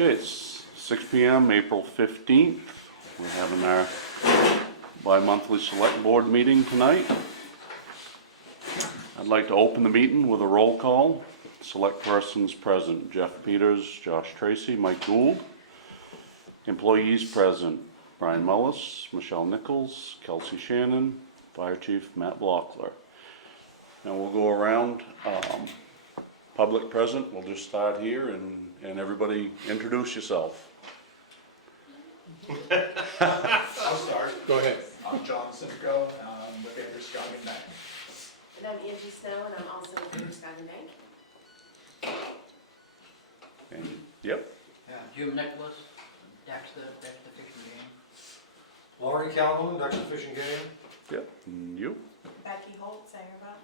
Okay, it's 6 PM, April 15th. We're having our bi-monthly select board meeting tonight. I'd like to open the meeting with a roll call. Select persons present: Jeff Peters, Josh Tracy, Mike Gould. Employees present: Brian Mullis, Michelle Nichols, Kelsey Shannon, Fire Chief Matt Blockler. Now we'll go around. Public present, we'll just start here and everybody introduce yourself. I'll start. Go ahead. I'm John Simcoe, with Androscoggin Bank. And I'm Angie Snow, and I'm also with Androscoggin Bank. And, yep, Jim Nicholas, Dexter Fishing Game. Lauren Calhoun, Dexter Fishing Game. yep, and you? Becky Holt, Sangerville.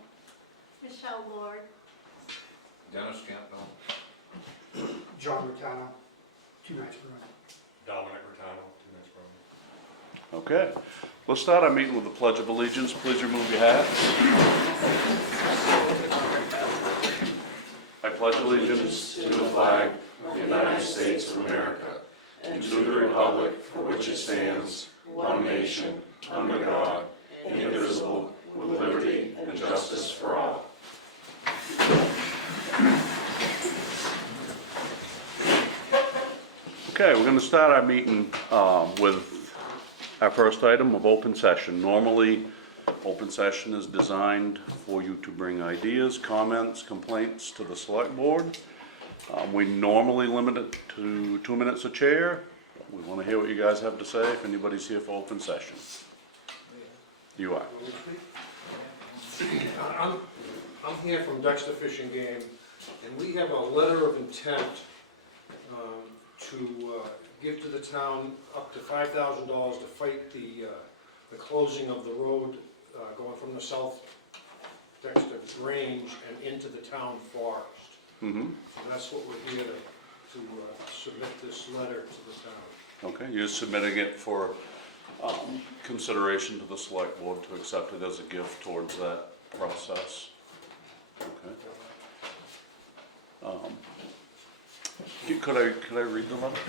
Michelle Lord. Dennis Campbell. John Rotano, 2 Nights Brewing. Dominic Rotano, 2 Nights Okay, let's start our meeting with the Pledge of Allegiance. Please remove your hats. I pledge allegiance to the flag of the United States of America and to the republic for which it stands, one nation, under God, indivisible, with liberty and justice for all. Okay, we're going to start our meeting with our first item of open session. Normally, open session is designed for you to bring ideas, comments, complaints to the select board. We normally limit it to 2 minutes a chair. We want to hear what you guys have to say if anybody's here for open session. You are. I'm here from Dexter Fishing Game, and we have a letter of intent to give to the town up to $5,000 to fight the closing of the road going from the South Dexter Range and into the town forest. Mm-hmm. And that's what we're here to submit this letter to the town. Okay, you're submitting it for consideration to the select board to accept it as a gift towards that process. Okay. Could I read the letter?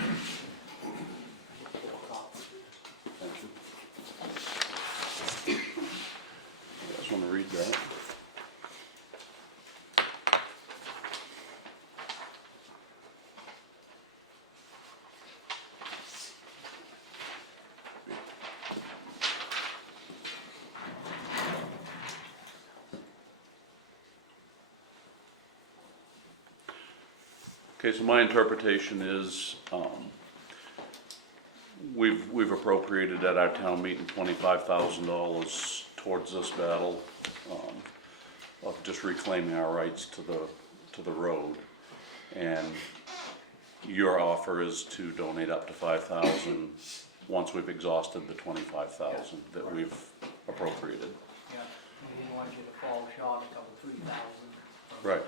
Thank you. You guys want to read that? Okay, so my interpretation is, we've appropriated at our town meeting $25,000 towards this battle, of just reclaiming our rights to the road. And your offer is to donate up to $5,000 once we've exhausted the $25,000 that we've appropriated. Yeah, we didn't want you to fall short a couple, 3,000. Right.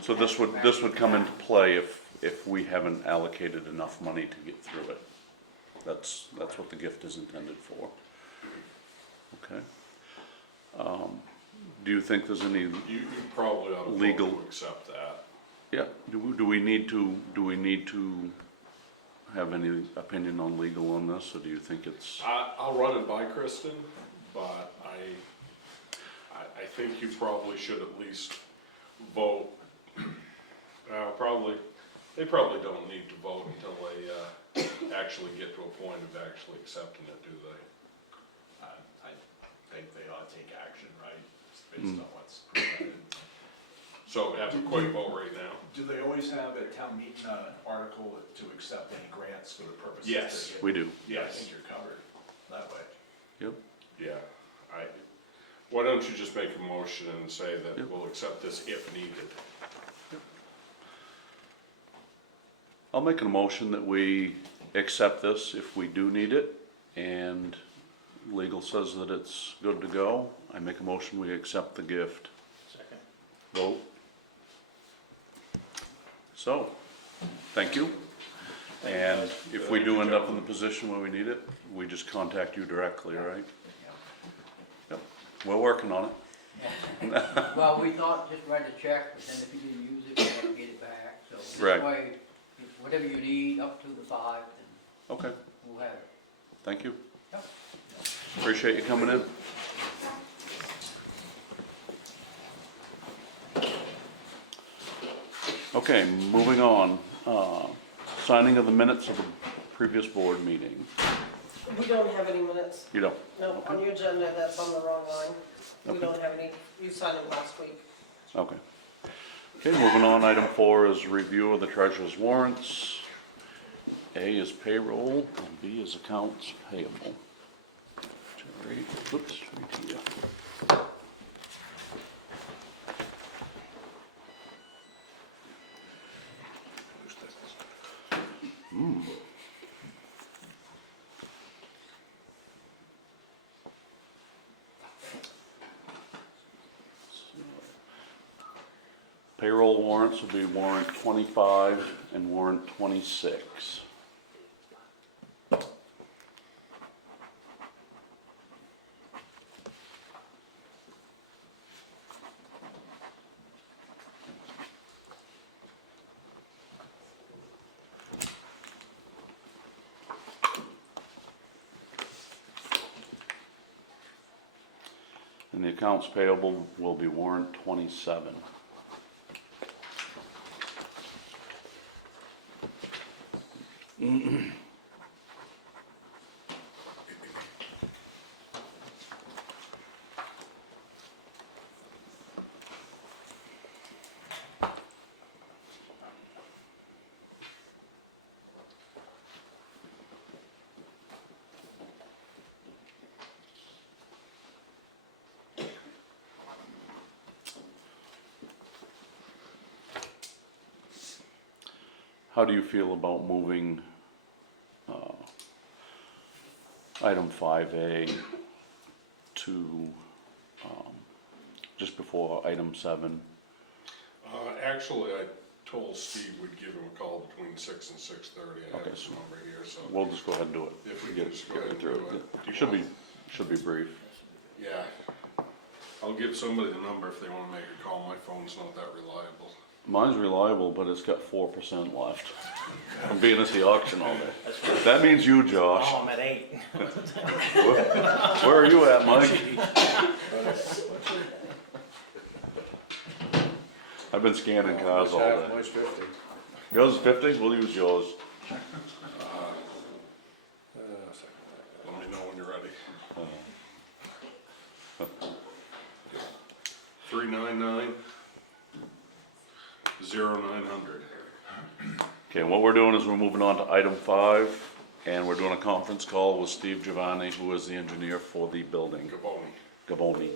So this would come into play if we haven't allocated enough money to get through it. That's what the gift is intended for. Okay. Do you think there's any? You probably ought to Legal. vote to accept that. Yeah. Do we need to have any opinion on legal on this, or do you think it's? I'll run it by Kristen, but I think you probably should at least vote. They probably don't need to vote until they actually get to a point of actually accepting it, do they? I think they ought to take action, right, based on what's presented. So have a quick vote right now. Do they always have at town meeting an article to accept any grants for the purposes? Yes, We do. Yeah, I think you're covered that way. Yep. Yeah, why don't you just make a motion and say that Yep. we'll accept this if needed? I'll make a motion that we accept this if we do need it, and legal says that it's good to go. I make a motion we accept the gift. Second. Vote. So, thank you. And if we do end up in the position where we need it, we just contact you directly, right? Yep. We're working on it. Well, we thought just write a check, but then if you didn't use it, we had to get it back, so. Right. This way, it's whatever you need, up to the 5, and Okay, we'll have it. thank you. Yep. Appreciate you coming in. Okay, moving on. Signing of the minutes of the previous board meeting. We don't have any minutes. You don't? No, on your agenda, that's on the wrong line. We Okay. don't have any, you signed them last week. Okay. Okay, moving on, item 4 is review of the treasurer's warrants. A is payroll, and B is accounts payable. Jerry, oops, right here. Payroll warrants will be warrant 25 and warrant 26. And the accounts payable will be warrant 27. How do you feel about moving item 5A to just before item 7? Actually, I told Steve we'd give him a call between 6 and 6:30. I Okay, have his so number here, so. We'll just go ahead and do it. If we Get- can just go get ahead and through do it. Yeah. Do you Should be brief. Yeah. I'll give somebody the number if they wanna make a call. My phone's not that reliable. Mine's reliable, but it's got 4% left from being at the auction all day. That means you, Josh. Oh, I'm at 8. Where are you at, Mike? I've been scanning cars all day. Mine's 50. Yours is 50? We'll use yours. Let me know when you're ready. 399-0900. Okay, what we're doing is we're moving on to item 5, and we're doing a conference call with Steve Giovanni, who is the engineer for the building, Gaboni. Gaboni.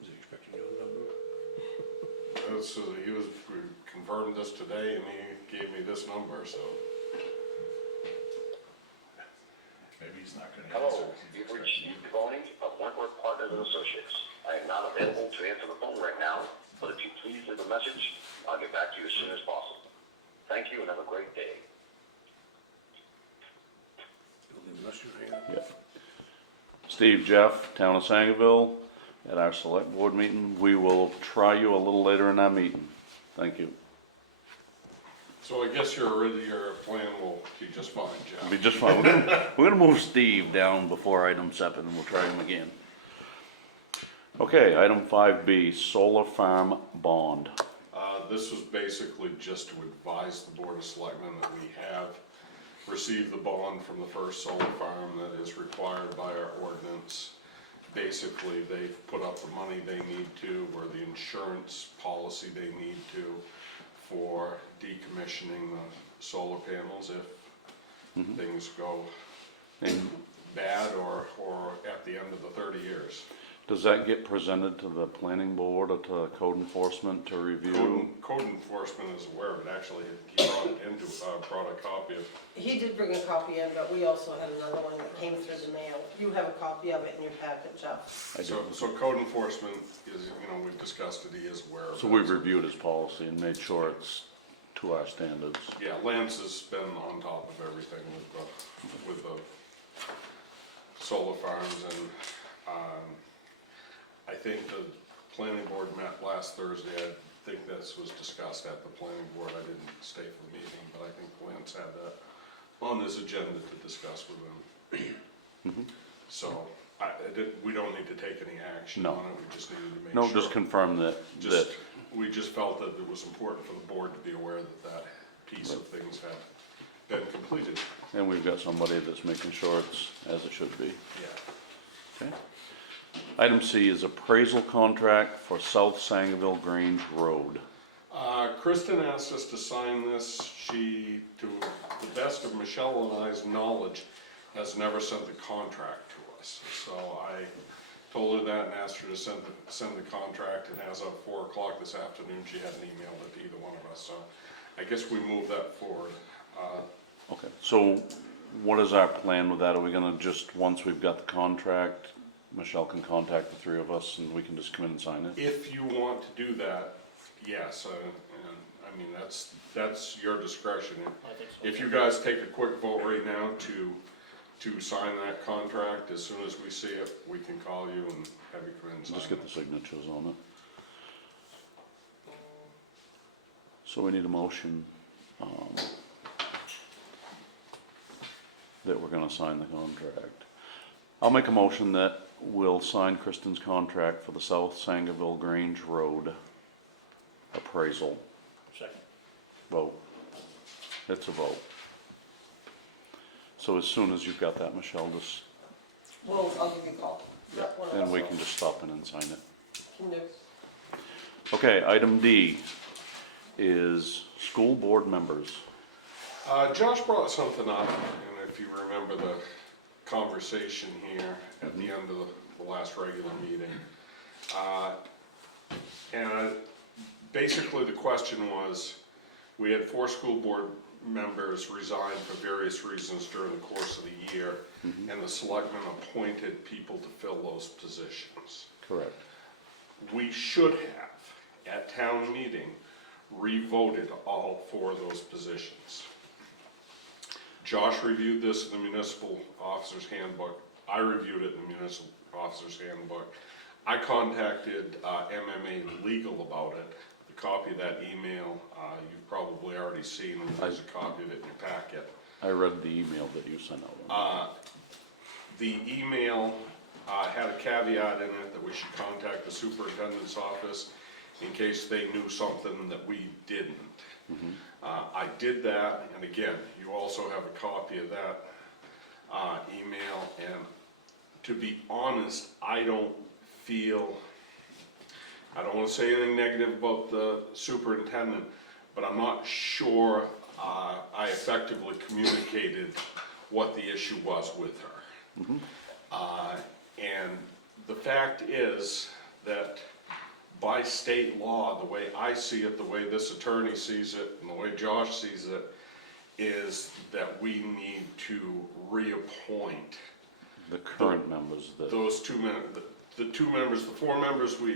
Is he expecting your number? We confirmed this today and he gave me this number, so. Maybe he's not gonna Hello, answer. you've reached Steve Devoni of Wentworth Partners and Associates. I am not available to answer the phone right now, but if you please leave a message, I'll get back to you as soon as possible. Thank you and have a great day. You'll leave a message, hang on. Yeah. Steve, Jeff, Town of Sangerville, at our select board meeting. We will try you a little later in our meeting. Thank you. So I guess your plan will be just fine, Jeff. Be just fine. We're gonna move Steve down before item 7, and we'll try him again. Okay, item 5B, solar farm bond. This was basically just to advise the Board of Selectmen that we have received the bond from the first solar farm that is required by our ordinance. Basically, they've put up the money they need to, or the insurance policy they need to, for decommissioning the solar panels if things go And bad or at the end of the 30 years. does that get presented to the planning board or to code enforcement to review? Code enforcement is aware of it, actually, he brought a copy of. He did bring a copy in, but we also had another one that came through the mail. You have a copy of it in your packet, Jeff. I do. So code enforcement is, we've discussed it, he is aware of it. So we've reviewed his policy and made sure it's to to our standards. Yeah, Lance has been on top of everything with the solar farms, and, I think the planning board met last Thursday. I think this was discussed at the planning board. I didn't stay for the meeting, but I think Lance had that on his agenda to discuss with them. So, we don't need to take any action No. on it, we just needed to make sure. No, just confirm that, We just felt that it was important for the board to be aware that that piece of things had been completed. and we've got somebody that's making sure it's as it should be. Yeah. Okay. Item C is appraisal contract for South Sangerville Grange Road. Kristen asked us to sign this. She, to the best of Michelle and I's knowledge, has never sent the contract to us. So I told her that and asked her to send the contract, and as of 4 o'clock this afternoon, she hadn't emailed it to either one of us. So I guess we move that forward. Okay, so what is our plan with that? Are we gonna just, once we've got the contract, Michelle can contact the three of us and we can just come in and sign it? If you want to do that, yes, and I mean, that's your discretion. I think so. If you guys take a quick vote right now to sign that contract, as soon as we see it, we can call you and have you come in and sign Just it. get the signatures on it. So we need a motion, that we're gonna sign the contract. I'll make a motion that we'll sign Kristen's contract for the South Sangerville Grange Road appraisal. Second. Vote. It's a vote. So as soon as you've got that, Michelle, just, Well, I'll give you a call. Let one of and us we know. can just stop in and sign it. Can do. Okay, item D is school board members. Josh brought something up, and if you remember the conversation here at the end of the last regular meeting. Basically the question was, we had 4 school board members resign for various reasons during the course of the year, and the selectmen appointed people to fill those positions. Correct. We should have, at town meeting, re-voted all 4 of those positions. Josh reviewed this in the municipal officer's handbook. I reviewed it in the municipal officer's handbook. I contacted MMA Legal about it. The copy of that email, you've probably already seen, and there's a copy of it in your packet. I read the email that you sent out. The email had a caveat in it that we should contact the superintendent's office in case they knew something that we didn't. I did that, and again, you also have a copy of that email, and to be honest, I don't want to say anything negative about the superintendent, but I'm not sure I effectively communicated what the issue was with her. And the fact is that by state law, the way I see it, the way this attorney sees it, and the way Josh sees it, is that we need to reappoint The current members that, those 2 men, the 2 members, the 4 members we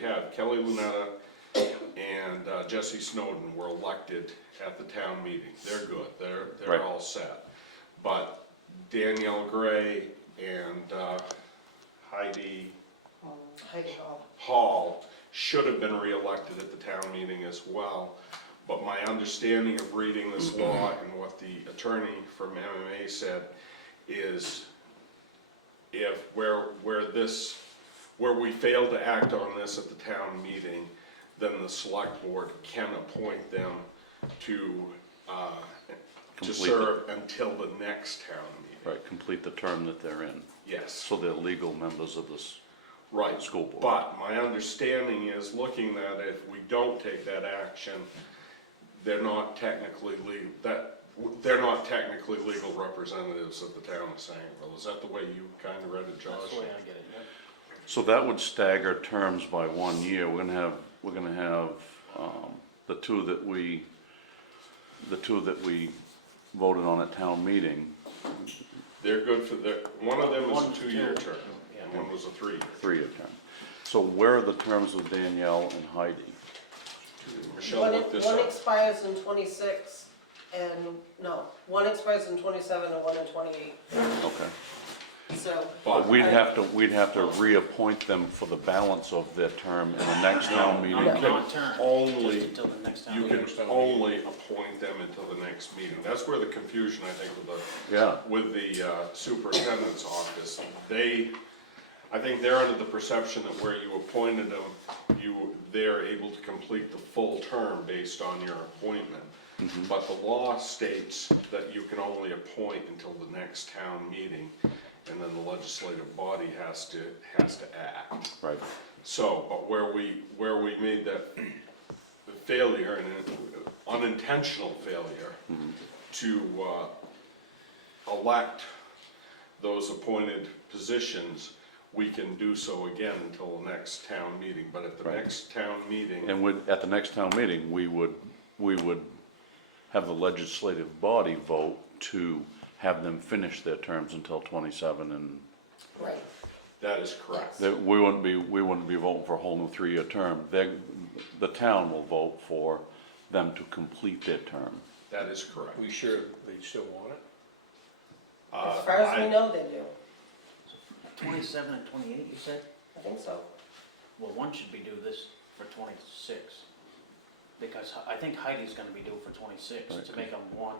have, Kelly Lunetta and Jesse Snowden were elected at the town meeting. They're good, Right. they're all set. But Danielle Gray and Heidi Hall should have been reelected at the town meeting as well. But my understanding of reading this law and what the attorney from MMA said is if where we fail to act on this at the town meeting, then the select board can appoint them to Complete serve until the next town meeting. right, complete the term that they're in. Yes. So they're legal members of this Right, school board. but my understanding is, looking at it, if we don't take that action, they're not technically legal representatives of the town of Sangerville. Is that the way you kind of read it, Josh? That's the way I get it, yep. So that would stagger terms by 1 year. We're gonna have the two that we voted on at town meeting, They're good for one of them is a One's 2-year two. term, Yeah. and one was a 3-year. 3-year term. So where are the terms with Danielle and Heidi? Michelle One, looked this one up. expires in 26, and, no, one expires in 27 and one in 28, Okay. so. But We'd have to reappoint them for the balance of their term in the next town you meeting. can Just only, until the next you time. can only appoint them until the next meeting. That's where the confusion, I think, Yeah, with the superintendent's office. I think they're under the perception that where you appointed them, they're able to complete the full term based on your appointment. But the law states that you can only appoint until the next town meeting, and then the legislative body has to act. right. So, but where we made that failure, and an unintentional failure, to elect those appointed positions, we can do so again until the next town meeting, but at the Right. next town meeting, And at the next town meeting, we would have the legislative body vote to have them finish their terms until 27, and Right, that is correct. that we wouldn't be voting for a whole new 3-year term. The town will vote for them to complete their term. That is correct. We sure they still want it? as far as we know, they do, 27 and 28, you said? I think so. Well, one should be due this for 26. Because I think Heidi's gonna be due for 26, to make them one.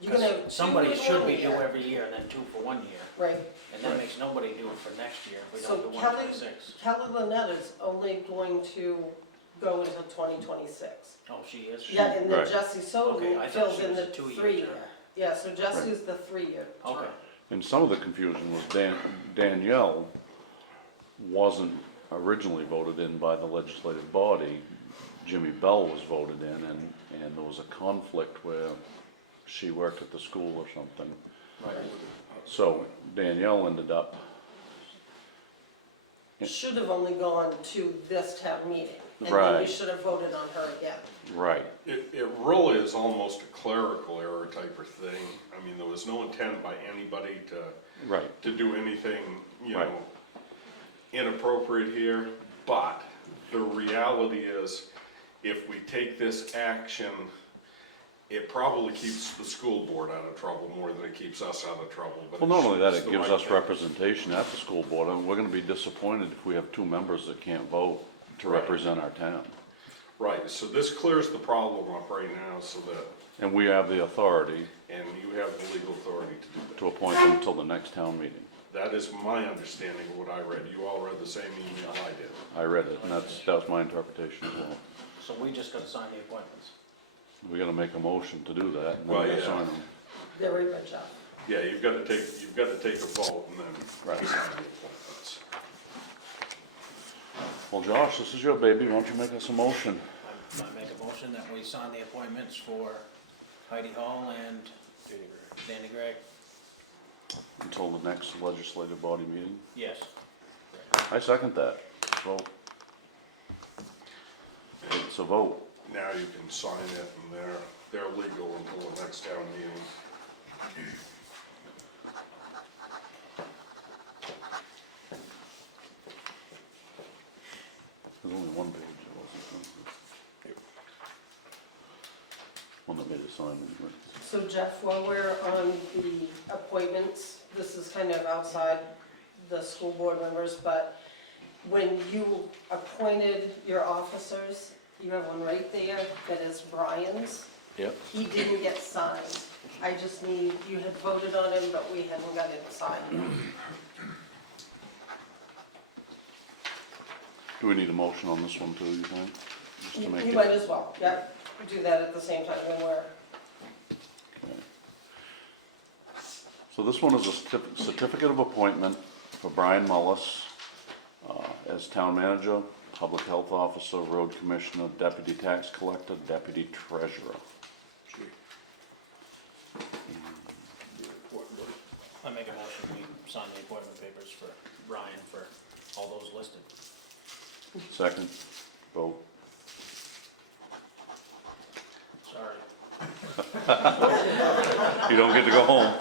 You can have two Somebody in should one be due year. every year and then 2 for 1 year. Right, And that makes nobody due for next year if we so don't do Kelly, 126. Kelly Lynette is only going to go until 2026. Oh, she is? Yeah, and then Right. Jesse Okay, I Soden thought fills she in was the a 2-year 3-year. term. Yeah, so Jesse's the 3-year term. Okay, And some of the confusion was Danielle wasn't originally voted in by the legislative body. Jimmy Bell was voted in, and there was a conflict where she worked at the school or something. right. So Danielle ended up, Should have only gone to this town meeting. And then Right. we should have voted on her again. right, It really is almost a clerical error type of thing. I mean, there was no intent by anybody right, to do anything, Right. inappropriate here, but the reality is, if we take this action, it probably keeps the school board out of trouble more than it keeps us out of trouble. But Well, not only that, it's it the gives right us thing. representation at the school board, and we're gonna be disappointed if we have 2 members that can't vote to Right. represent our town. Right, so this clears the problem up right now, so that, And we have the authority and you have the legal authority to do that. to appoint them until the next town meeting. That is my understanding of what I read. You all read the same email I did. I read it, and that was my interpretation as well. So we just gotta sign the appointments. We gotta make a motion to do that, and Well, then we'll yeah. sign them. Very good job. Yeah, you've got to take a vote and then Right. sign the appointments. Well, Josh, this is your baby, why don't you make us a motion? I make a motion that we sign the appointments for Heidi Hall and Danny Gray. Until the next legislative body meeting? Yes. I second that. Vote. It's a vote. Now you can sign it and they're legal until the next town meeting. There's only one page, there wasn't there? One that made a sign, anyway. So Jeff, while we're on the appointments, this is kind of outside the school board members, but when you appointed your officers, you have one right there that is Brian's. Yep. He didn't get signed. I just need, you had voted on him, but we hadn't got it signed. Do we need a motion on this one too, you think? Just to make You it- might as well, yep, do that at the same time when we're, Okay. So this one is a certificate of appointment for Brian Mullis as town manager, public health officer, road commissioner, deputy tax collector, deputy treasurer. I make a motion, we sign the appointment papers for Brian for all those listed. Second, vote. Sorry. You don't get to go home.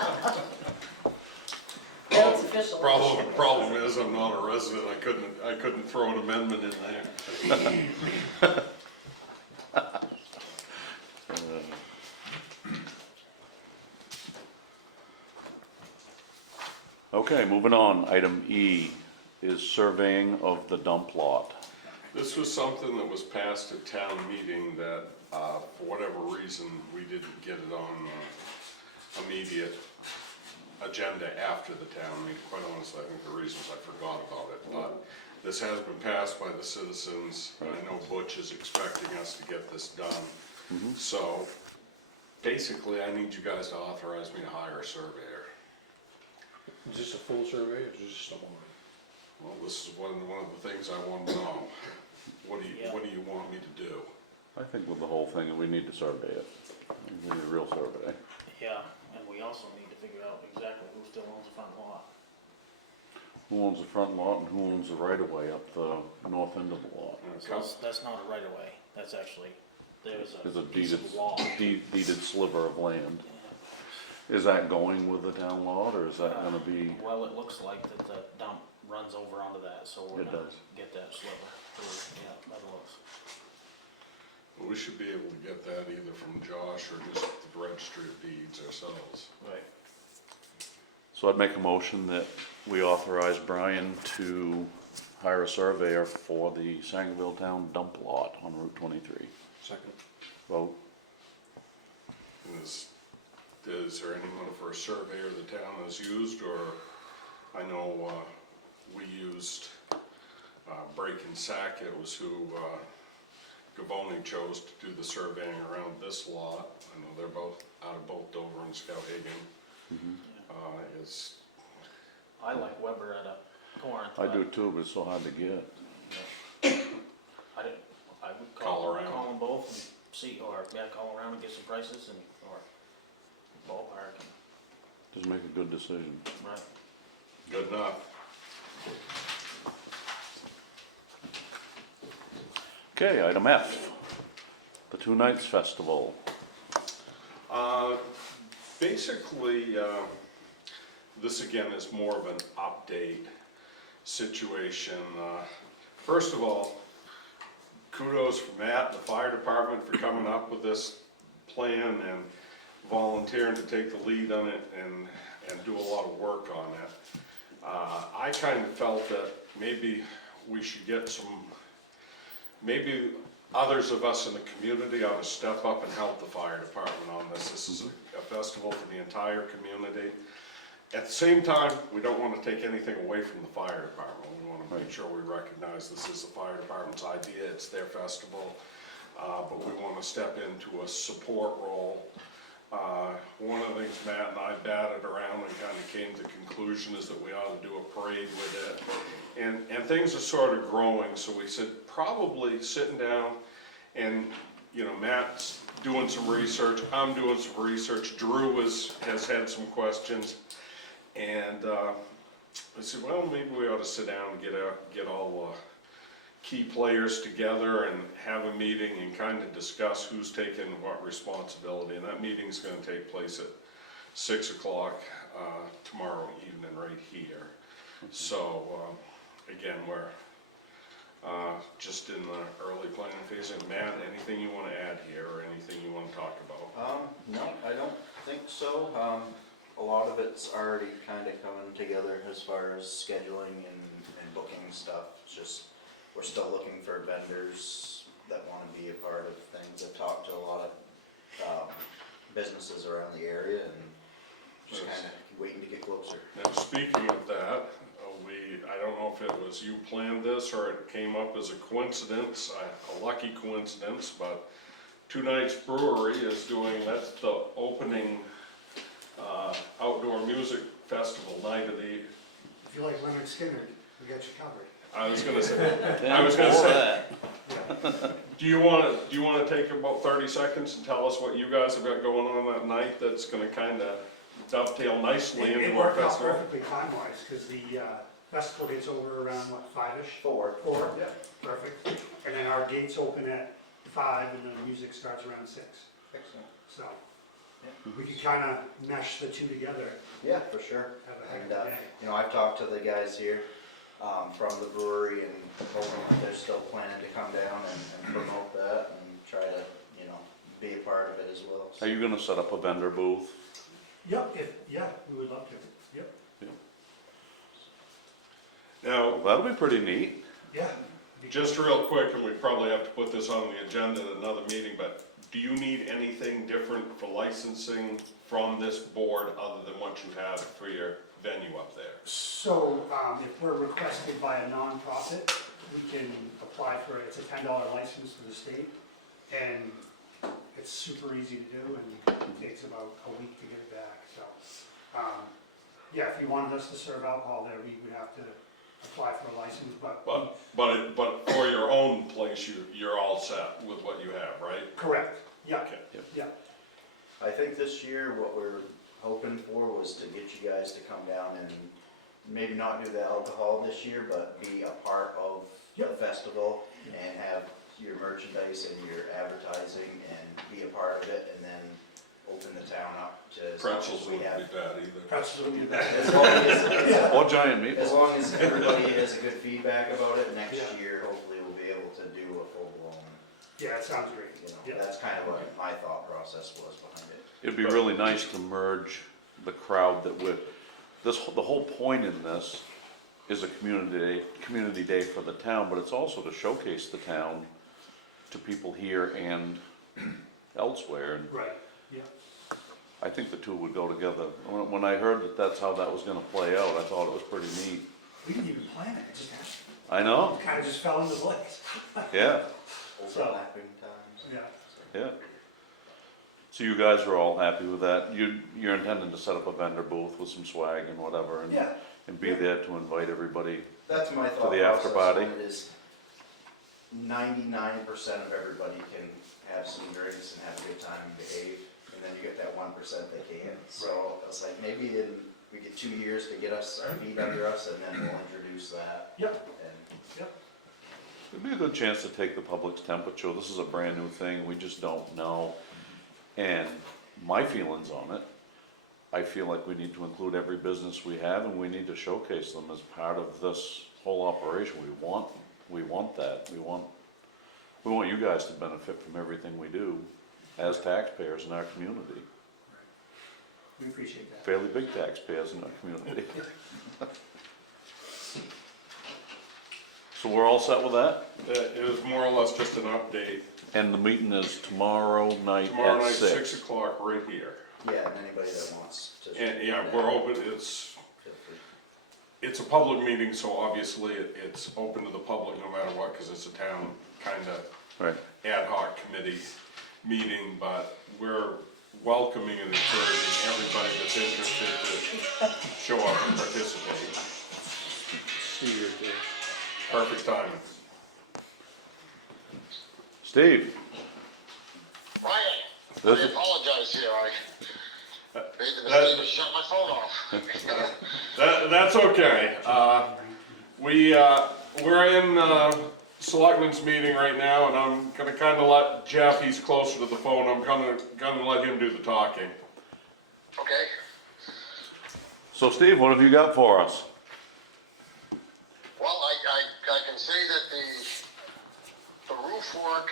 now it's official. Problem is, I'm not a resident, I couldn't throw an amendment in there. moving on, item E is surveying of the dump lot. This was something that was passed at town meeting that, for whatever reason, we didn't get it on immediate agenda after the town meeting. Quite honestly, I think the reasons I forgot about it, but this has been passed by the citizens, and I know Butch is expecting us to get this done. So, basically, I need you guys to authorize me to hire a surveyor. Is this a full survey or is this just a moment? Well, this is one of the things I want to know. What do you want me to do? I think with the whole thing, we need to survey it. We need a real survey. Yeah, and we also need to figure out exactly who still owns the front lot. Who owns the front lot and who owns the right of way up the north end of the lot? So that's not a right of way, that's actually, there's There's a a piece deeded, of law. deeded sliver of land. Yeah. Is that going with the town lot, or is that gonna be, Well, it looks like that the dump runs over onto that, so we're It gonna does. get that sliver. Yeah, that looks. We should be able to get that either from Josh or just the registry of deeds ourselves. Right. so I'd make a motion that we authorize Brian to hire a surveyor for the Sangerville Town dump lot on Route 23. Second. Vote. And is there anyone for a surveyor the town has used, or I know we used Break and Sack, it was who Gavoni chose to do the surveying around this lot. I know they're both out of both Dover and Skowhegan. Is I like Weber at a Corinth. I do too, but it's so hard to get. I would Call call around. them both and see, or, yeah, call around and get some prices and, or ballpark, Just make a good decision. right? good enough. Okay, item F, the Two Nights Festival. Basically, this again is more of an update situation. First of all, kudos for Matt and the fire department for coming up with this plan and volunteering to take the lead on it and do a lot of work on it. I kind of felt that maybe we should get maybe others of us in the community ought to step up and help the fire department on this. This is a festival for the entire community. At the same time, we don't want to take anything away from the fire department. We want to make sure we recognize this is the fire department's idea, it's their festival, but we want to step into a support role. One of the things Matt and I batted around and kind of came to the conclusion is that we ought to do a parade with it. And things are sort of growing, so we said probably sitting down and, you know, Matt's doing some research, I'm doing some research, Drew has had some questions. And I said, well, maybe we ought to sit down and get all key players together and have a meeting and kind of discuss who's taking what responsibility. And that meeting's going to take place at 6 o'clock tomorrow evening right here. So again, we're just in the early planning phase. And Matt, anything you want to add here or anything you want to talk about? No, I don't think so. A lot of it's already kind of coming together as far as scheduling and booking stuff. It's just, we're still looking for vendors that want to be a part of things. I've talked to a lot of businesses around the area and just kind of waiting to get closer. Now, speaking of that, I don't know if it was you planned this or it came up as a coincidence, a lucky coincidence, but Two Nights Brewery is doing, that's the opening outdoor music festival night of the, If you like Leonard Skinner, we got you covered. I was gonna say, That. do you wanna take about 30 seconds and tell us what you guys have got going on that night that's gonna kinda dovetail nicely It into our worked out festival? perfectly time-wise, because the festival gets over around, what, 5-ish? 4. 4, yeah, perfect. And then our gates open at 5, and then the music starts around 6. Excellent. So, we could kind of mesh the two together, Yeah, for sure. have a heck And, of a day. you know, I've talked to the guys here from the brewery and told them that they're still planning to come down and promote that and try to, you know, be a part of it as well. Are you gonna set up a vendor booth? Yep, yeah, we would love to, yep. Now, That'll be pretty neat. Yeah. just real quick, and we probably have to put this on the agenda at another meeting, but do you need anything different for licensing from this board other than what you have for your venue up there? So, if we're requested by a nonprofit, we can apply for it. It's a $10 license to the state, and it's super easy to do, and it takes about a week to get it back, so. Yeah, if you wanted us to serve alcohol there, we would have to apply for a license, but. But for your own place, you're all set with what you have, right? Correct, yeah, Okay. yeah. I think this year, what we're hoping for was to get you guys to come down and maybe not do the alcohol this year, but be a part of the festival and have your merchandise and your advertising and be a part of it, and then open the town up to as much Pretzels as we wouldn't have. be bad either. That's what we did. As long as, Or giant as meatballs. long as everybody has a good feedback about it, next Yeah. year, hopefully we'll be able to do a full-blown, Yeah, it sounds great. you know, Yeah. that's kind of what my thought process was behind it. It'd be really nice to merge the crowd that would, the whole point in this is a community day for the town, but it's also to showcase the town to people here and elsewhere. And Right, yeah. I think the two would go together. When I heard that that's how that was gonna play out, I thought it was pretty neat. We didn't even plan it, it just happened. I know, It kind of just fell into place. yeah, Overlapping times. Yeah. yeah. So you guys are all happy with that? You're intending to set up a vendor booth with some swag and whatever and, Yeah. and be there to invite everybody? That's my thought the after process party? on it is 99% of everybody can have some drinks and have a good time and behave, and then you get that 1% that can't. So it's like maybe we get 2 years to get us our feet under us, and then we'll introduce that. Yep. And It'd be a good chance to take the public's temperature. This is a brand new thing, we just don't know. And my feelings on it, I feel like we need to include every business we have and we need to showcase them as part of this whole operation. We want that. We want you guys to benefit from everything we do as taxpayers in our community. We appreciate that. Fairly big taxpayers in our community. So we're all set with that? It was more or less just an update. And the meeting is tomorrow night Tomorrow at night, 6. 6 o'clock, right here. yeah, and anybody that wants to. And, yeah, we're open, Feel free. it's a public meeting, so obviously it's open to the public no matter what, because it's a town kind of Right. ad hoc committee meeting, but we're welcoming and encouraging everybody that's interested to show up and participate. Perfect timing. Steve? Ryan, This I is- apologize here, I made the That- mistake to shut my phone off. That's okay. We're in selectmen's meeting right now, and I'm gonna kinda let Jeff, he's closer to the phone, I'm gonna let him do the talking. Okay, So Steve, what have you got for us? well, I can say that the roof work,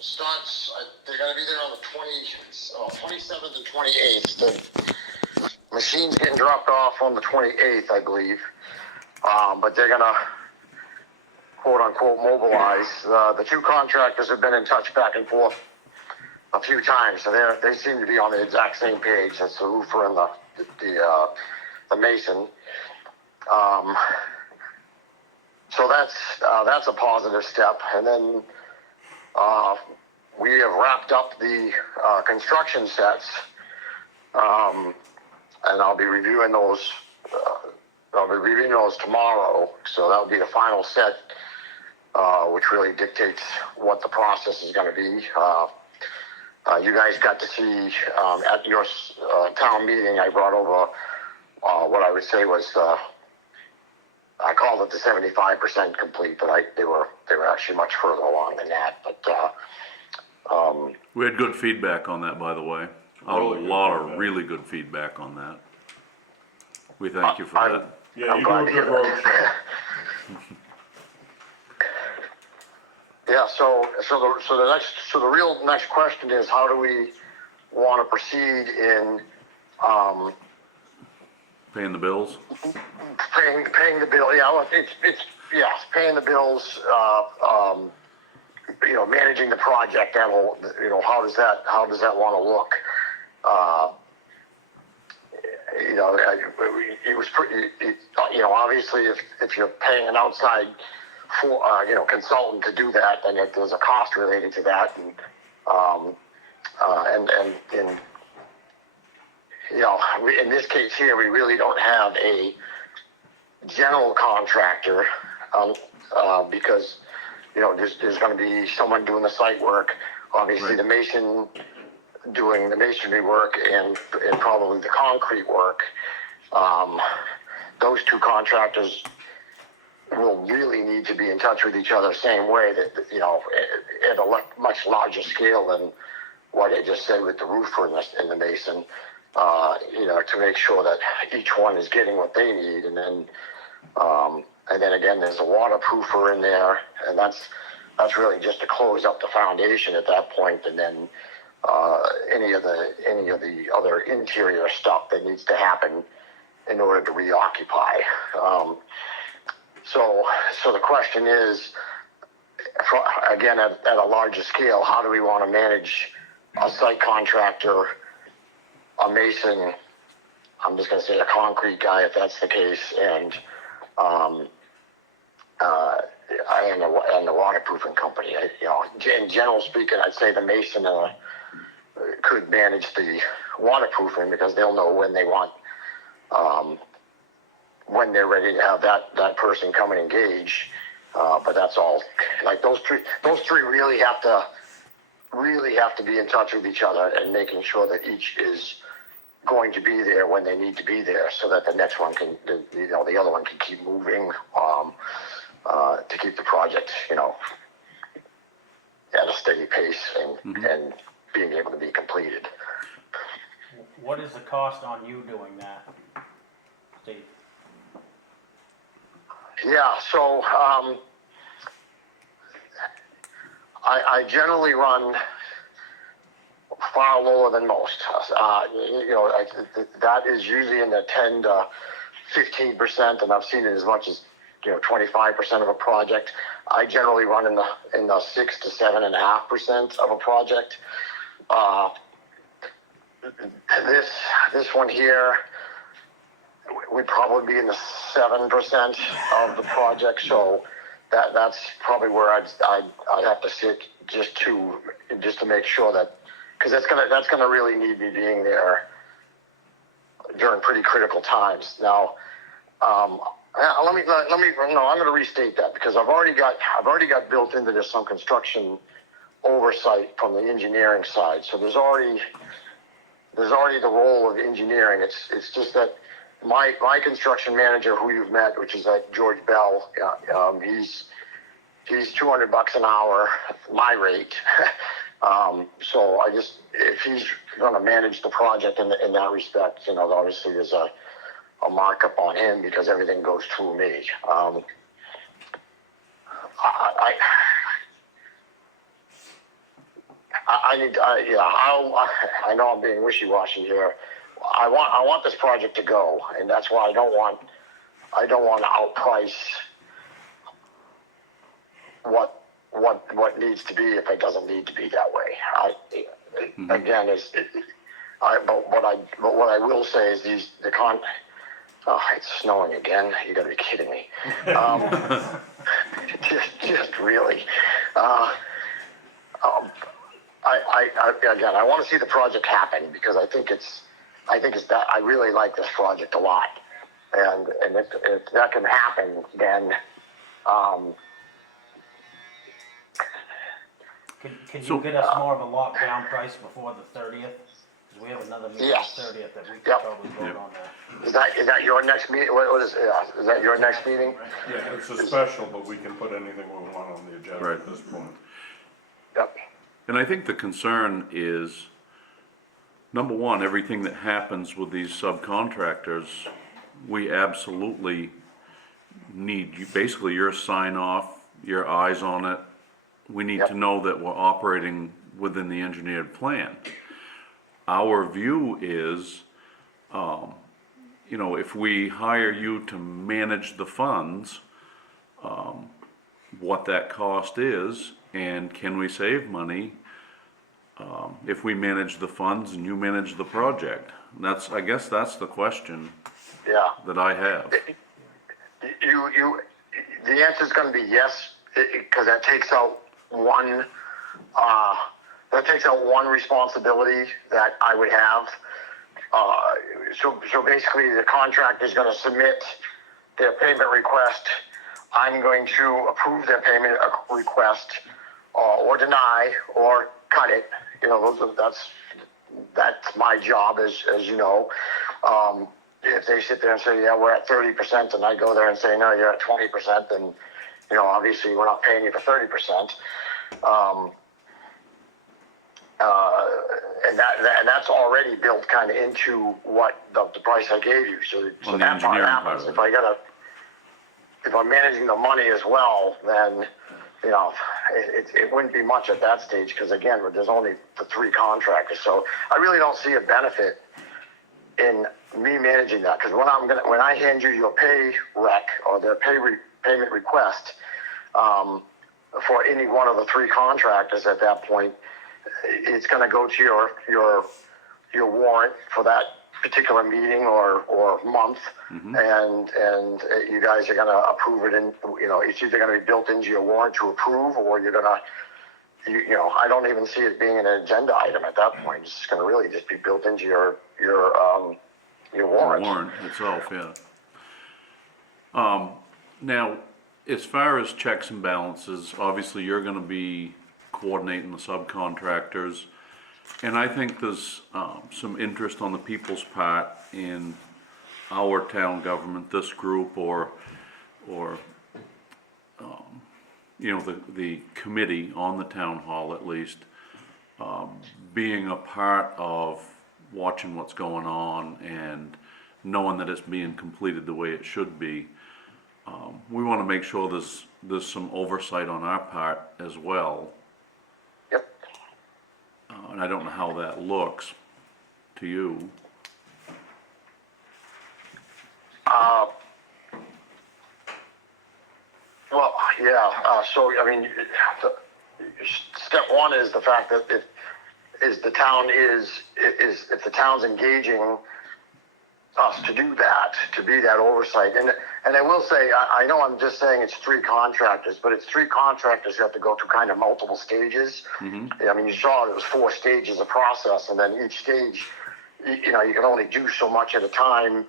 starts, they're gonna be there on the 27th and 28th. The machine's getting dropped off on the 28th, I believe. But they're gonna quote unquote mobilize. The two contractors have been in touch back and forth a few times, so they seem to be on the exact same page. That's the roofer and the mason. So that's a positive step. And then we have wrapped up the construction sets, and I'll be reviewing those. I'll be reviewing those tomorrow. So that'll be the final set, which really dictates what the process is going to be. You guys got to see at your town meeting. I brought over what I would say was I called it the 75% complete, but they were actually much further along than that. But We had good feedback on that, by the way. Really A good lot of feedback. really good feedback on that. We thank you for I'm- that. Yeah, I'm you do glad a to good hear road that. show. Yeah, so the real next question is, how do we want to proceed in Paying the bills? Paying the bill, yeah, well, yeah, paying the bills, you know, managing the project, that'll, you know, how does that wanna look? You know, it was pretty, you know, obviously if you're paying an outside for, you know, consultant to do that, then there's a cost related to that, and you know, in this case here, we really don't have a general contractor, because, you know, there's gonna be someone doing the site work, obviously Right. the mason doing the masonry work and probably the concrete work. Those two contractors will really need to be in touch with each other same way that, you know, at a much larger scale than what I just said with the roofer and the mason, you know, to make sure that each one is getting what they need. And then again, there's a waterproofer in there, and that's really just to close up the foundation at that point. And then, any of the other interior stuff that needs to happen in order to reoccupy. So the question is, again, at a larger scale, how do we want to manage a site contractor, a mason, I'm just going to say a concrete guy if that's the case, and the waterproofing company. You know, in general speaking, I'd say the mason could manage the waterproofing because they'll know when they want, when they're ready to have that person come and engage. But that's all. Like those three really have to be in touch with each other and making sure that each is going to be there when they need to be there, so that the next one can, you know, the other one can keep moving, to keep the project, you know, at a steady pace and being able to be completed. What is the cost on you doing that, Steve? Yeah, so I generally run far lower than most. You know, that is usually in the 10 to 15%, and I've seen it as much as, you know, 25% of a project. I generally run in the 6 to 7.5% of a project. This one here would probably be in the 7% of the project, so that's probably where I'd have to sit just to make sure that, because that's gonna really need me being there during pretty critical times. Now, I'm gonna restate that, because I've already got built into this some construction oversight from the engineering side. So there's already the role of engineering. It's just that my construction manager, who you've met, which is George Bell, he's $200 an hour, my rate. So if he's going to manage the project in that respect, you know, obviously there's a markup on him because everything goes through me. I know I'm being wishy-washy here. I want this project to go, and that's why I don't want to outprice what needs to be if it doesn't need to be that way. Again, but what I will say is oh, it's snowing again. You got to be kidding me. Just really. Again, I want to see the project happen because I think it's that I really like this project a lot, and if that can happen, then Can you get us more of a lockdown price before the 30th? Because we have another meeting on Yes. the 30th that we could Yep. probably vote Yep. on that. is that your next meeting? What is that your next meeting? Yeah, it's a special, but we can put anything we want on the agenda Right. at this point. Yep. And I think the concern is, number one, everything that happens with these subcontractors, we absolutely need, basically your sign off, your eyes on it. We need to know that we're operating within the engineered plan. Our view is, you know, if we hire you to manage the funds, what that cost is, and can we save money if we manage the funds and you manage the project? I guess that's the question Yeah. that I have. The answer is going to be yes, because that takes out one responsibility that I would have. So basically, the contractor is going to submit their payment request. I'm going to approve their payment request, or deny, or cut it. You know, that's my job, as you know. If they sit there and say, yeah, we're at 30%, and I go there and say, no, you're at 20%, then, you know, obviously we're not paying you for 30%. And that's already built kind of into what the price I gave you. So On the that part engineering happens. part of it. If I'm managing the money as well, then, you know, it wouldn't be much at that stage, because again, there's only the 3 contractors. So I really don't see a benefit in me managing that, because when I hand you your pay rec or their payment request for any one of the 3 contractors at that point, it's going to go to your warrant for that particular meeting or month, and you guys are going to approve it, and you know, it's either going to be built into your warrant to approve, or you're going to, you know, I don't even see it being an agenda item at that point. It's going to really just be built into your warrant. Warrant itself, yeah. Now, as far as checks and balances, obviously you're gonna be coordinating the subcontractors. And I think there's some interest on the people's part in our town government, this group, or you know, the committee on the town hall at least, being a part of watching what's going on and knowing that it's being completed the way it should be. We want to make sure there's some oversight on our part as well. Yep. And I don't know how that looks to you. Well, yeah. So I mean, step one is the fact that if the town's engaging us to do that, to be that oversight. And I will say, I know I'm just saying it's 3 contractors, but it's 3 contractors who have to go through kind of multiple stages. I mean, you saw it was 4 stages of process, and then each stage, you know, you can only do so much at a time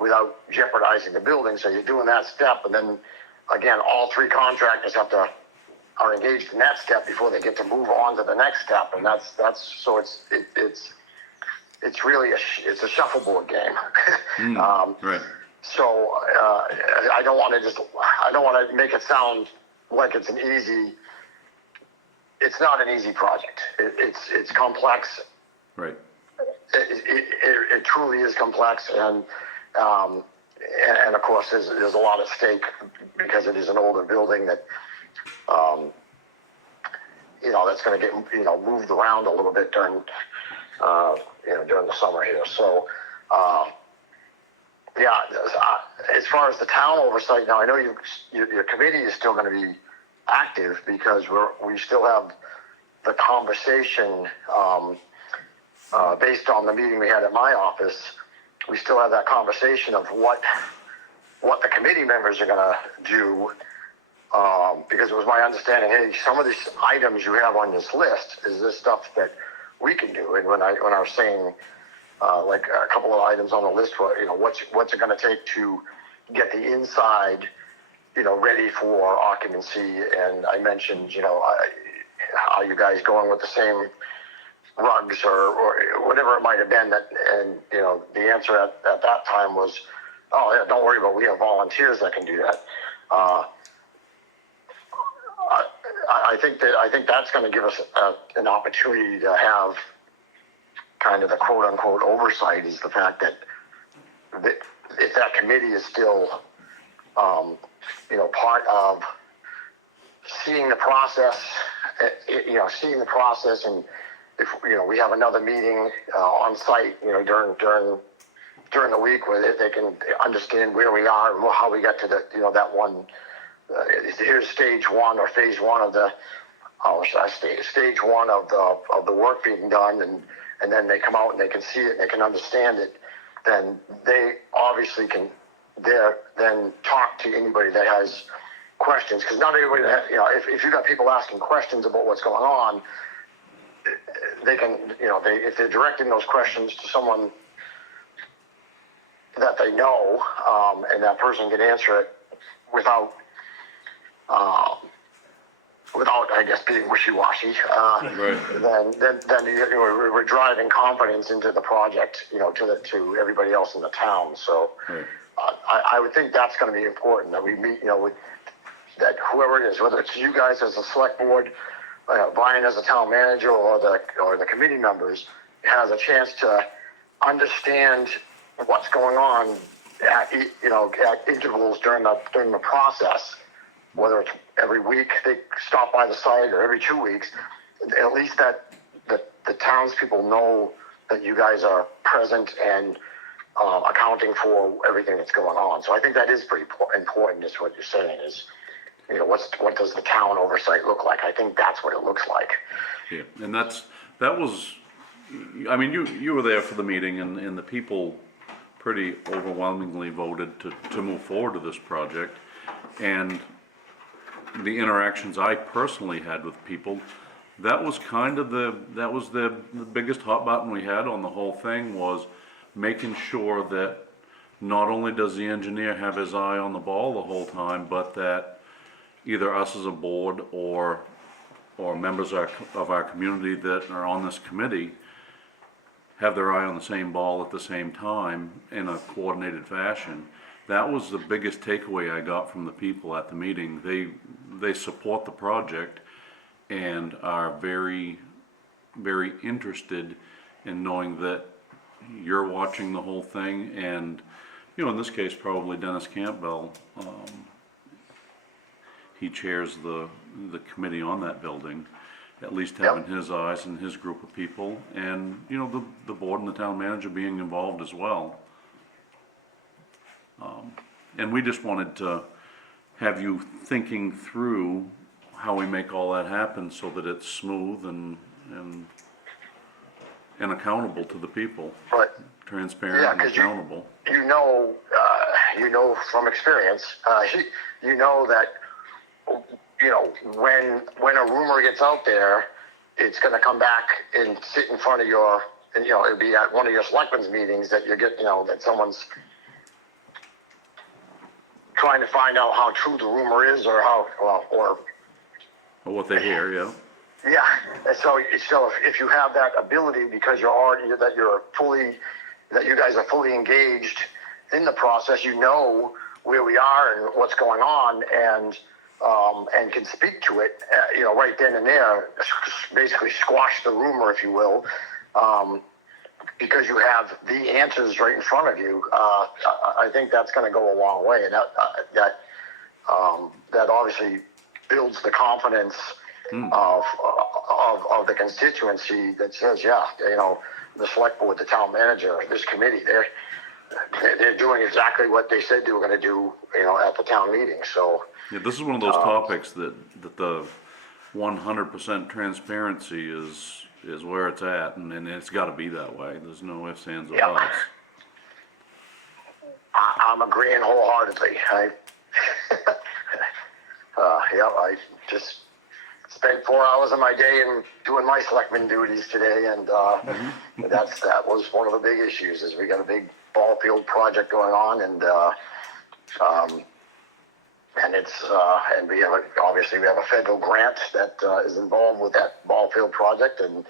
without jeopardizing the building. So you're doing that step, and then again, all 3 contractors are engaged in that step before they get to move on to the next step, and that's so it's really a shuffleboard game. Right. So I don't want to make it sound like it's it's not an easy project. It's complex. Right. It truly is complex, and of course there's a lot at stake because it is an older building that you know, that's going to get, you know, moved around a little bit during the summer here. So yeah, as far as the town oversight, now I know your committee is still going to be active because we still have the conversation based on the meeting we had at my office. We still have that conversation of what the committee members are going to do, because it was my understanding, hey, some of these items you have on this list is this stuff that we can do. And when I was saying like a couple of items on the list were, you know, what's it going to take to get the inside, you know, ready for occupancy. And I mentioned, you know, are you guys going with the same rugs or whatever it might have been, that, and you know, the answer at that time was, oh yeah, don't worry about it, we have volunteers that can do that. I think that's going to give us an opportunity to have kind of the quote unquote oversight, is the fact that if that committee is still you know, part of seeing the process, and if, you know, we have another meeting on site, you know, during during the week where they can understand where we are and how we got to the, that one, here's stage one or phase one of the, stage one of the work being done, and then they come out and they can see it and they can understand it, then they obviously can then talk to anybody that has questions, because not everybody, if you got people asking questions about what's going on, they can, if they're directing those questions to someone that they know, and that person can answer it without, I guess, being wishy-washy, Right. then we're driving confidence into the project, to everybody else in the town. So Right. I would think that's going to be important, that we meet, with that whoever it is, whether it's you guys as a select board, Brian as a town manager, or the committee members, has a chance to understand what's going on at intervals during the process, whether it's every week they stop by the site or every 2 weeks. At least that the townspeople know that you guys are present and accounting for everything that's going on. So I think that is pretty important, is what you're saying, is, what does the town oversight look like? I think that's what it looks like. Yeah, and that was, I mean, you were there for the meeting, and the people pretty overwhelmingly voted to move forward to this project. And the interactions I personally had with people, that was kind of the biggest hot button we had on the whole thing, was making sure that not only does the engineer have his eye on the ball the whole time, but that either us as a board or members of our community that are on this committee have their eye on the same ball at the same time in a coordinated fashion. That was the biggest takeaway I got from the people at the meeting. They support the project and are very, very interested in knowing that you're watching the whole thing. And, in this case, probably Dennis Campbell, he chairs the committee on that building, at least having his eyes and his group of people, and, the board and the town manager being involved as well. And we just wanted to have you thinking through how we make all that happen so that it's smooth and accountable to the people. Right. Transparent Yeah, and 'cause accountable. You know from experience, you know that, when a rumor gets out there, it's going to come back and sit in front of your, and it'll be at one of your selectmen's meetings that you get, that someone's trying to find out how true the rumor is, or Or what they hear, yeah. yeah. And so if you have that ability, because that you guys are fully engaged in the process, where we are and what's going on, and can speak to it, right then and there, basically squash the rumor, if you will, because you have the answers right in front of you. I think that's going to go a long way, and that obviously builds the confidence of the constituency that says, the select board, the town manager, this committee, they're doing exactly what they said they were going to do, at the town meeting. So Yeah, this is one of those topics that the 100% transparency is where it's at, and it's got to be that way. There's no ifs, ands, or buts. I'm agreeing wholeheartedly. I just spent 4 hours of my day in doing my selectman duties today, and that was one of the big issues. Is we got a big ball field project going on, and it's and we have a federal grant that is involved with that ball field project, and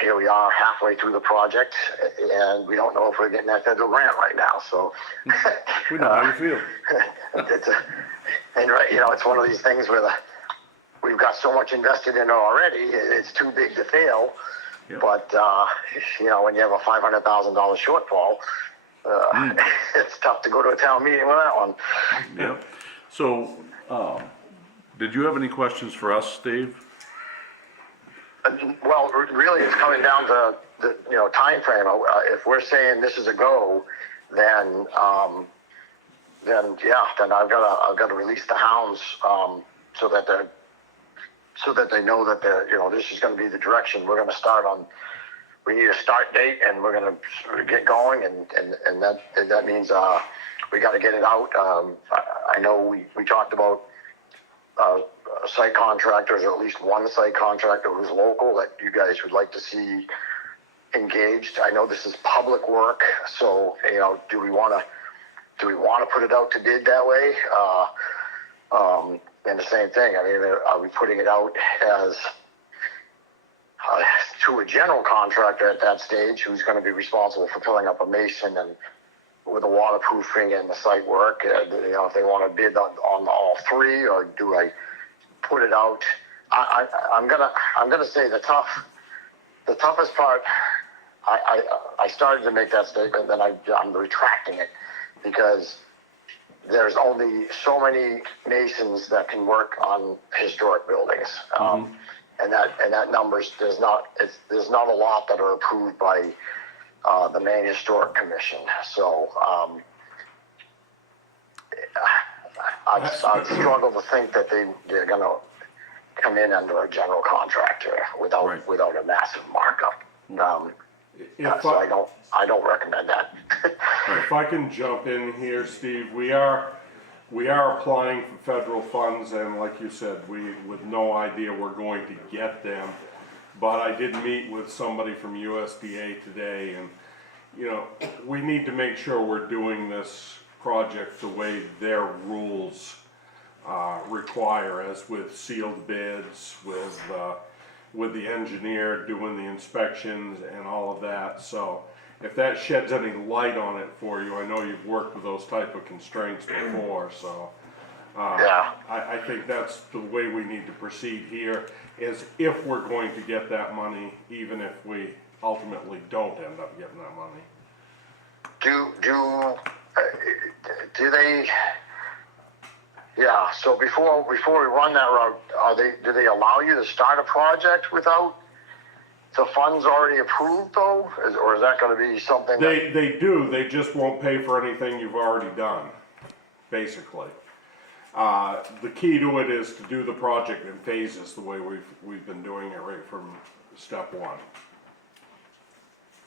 here we are halfway through the project, and we don't know if we're getting that federal grant right now. So We know how you feel. it's one of these things where we've got so much invested in it already, it's too big to fail. Yep. But when you have a $500,000 shortfall, it's tough to go to a town meeting with that one. Yep. So, did you have any questions for us, Steve? Well, really, it's coming down to the, timeframe. If we're saying this is a go, then then I've gotta release the hounds, so that they know that this is gonna be the direction we're gonna start on. We need a start date, and we're gonna get going, and that means, we gotta get it out. I know we talked about, site contractors, or at least one site contractor who's local that you guys would like to see engaged. I know this is public work, so, do we wanna put it out to bid that way? And the same thing, I mean, are we putting it out as, to a general contractor at that stage who's gonna be responsible for filling up a mason and with the waterproofing and the site work, if they wanna bid on all three, or do I put it out? I'm gonna say the toughest part, I started to make that statement, then I'm retracting it, because there's only so many masons that can work on historic buildings. And that numbers, there's not a lot that are approved by the Maine Historic Commission. So I'd struggle to think that they're gonna come in under a general contractor without a massive markup. So I don't recommend that. If I can jump in here, Steve, we are applying for federal funds, and like you said, with no idea we're going to get them. But I did meet with somebody from USDA today, and we need to make sure we're doing this project the way their rules require, as with sealed bids, with the engineer doing the inspections and all of that. So if that sheds any light on it for you, I know you've worked with those type of constraints before, so I think that's the way we need to proceed here, is if we're going to get that money, even if we ultimately don't end up getting that money. Do they? Yeah. So before we run that route, do they allow you to start a project without the funds already approved, though, or is that going to be something? They do. They just won't pay for anything you've already done, basically. The key to it is to do the project in phases, the way we've been doing it right from step one.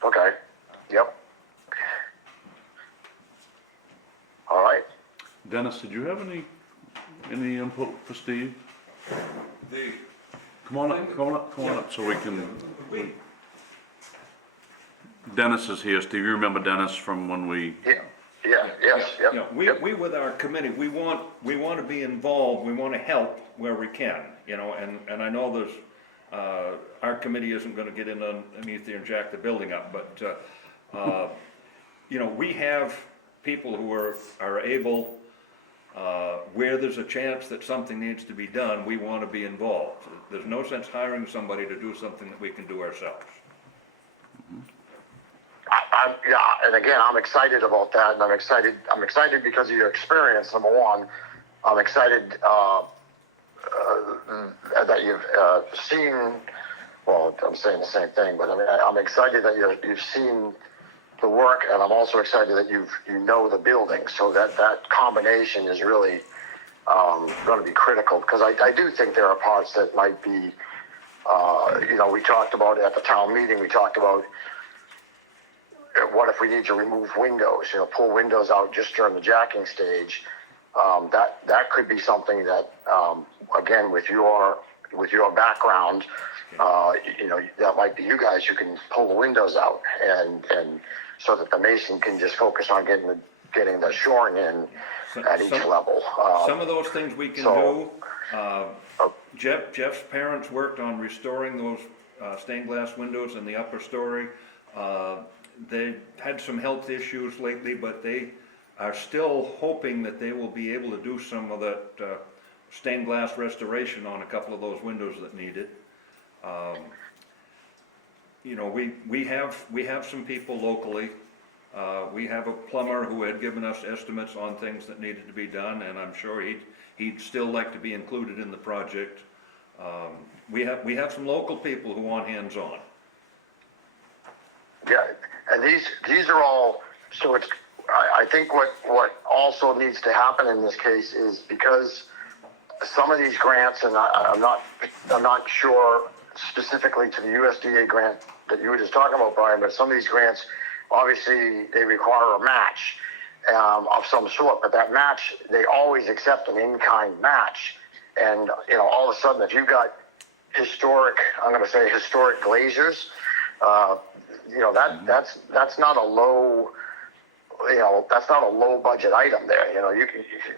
Okay. Yep. All right. Dennis, did you have any input for Steve? Come on up so we can. Dennis is here, Steve. You remember Dennis from when we? Yeah. We with our committee, we want to be involved, we want to help where we can, and I know there's, our committee isn't gonna get in underneath there and jack the building up, but, we have people who are able, where there's a chance that something needs to be done, we want to be involved. There's no sense hiring somebody to do something that we can do ourselves. And again, I'm excited about that, and I'm excited because of your experience, number one. I'm excited that you've seen, well, I'm saying the same thing, but I mean, I'm excited that you've seen the work, and I'm also excited that you know the building, so that combination is really going to be critical, because I do think there are parts that might be, we talked about at the town meeting, we talked about what if we need to remove windows, pull windows out just during the jacking stage. That could be something that, again, with your background, that might be you guys who can pull the windows out, and so that the mason can just focus on getting the shoring in at each level. Some of those things we can do. Jeff's parents worked on restoring those stained glass windows in the upper story. They've had some health issues lately, but they are still hoping that they will be able to do some of that stained glass restoration on a couple of those windows that need it. We have some people locally. We have a plumber who had given us estimates on things that needed to be done, and I'm sure he'd still like to be included in the project. We have some local people who want hands-on. Yeah, and these are all, so it's, I think what also needs to happen in this case is because some of these grants, and I'm not sure specifically to the USDA grant that you were just talking about, Brian, but some of these grants, obviously, they require a match of some sort, but that match, they always accept an in-kind match. And, all of a sudden, if you've got historic glaziers, that's not a low, that's not a low budget item there.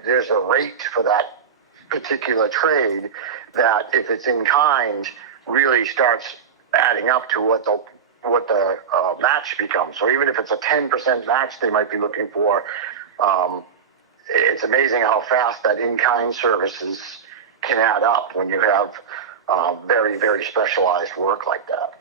There's a rate for that particular trade that if it's in kind really starts adding up to what the match becomes. So even if it's a 10% match they might be looking for, it's amazing how fast that in-kind services can add up when you have very, very specialized work like that.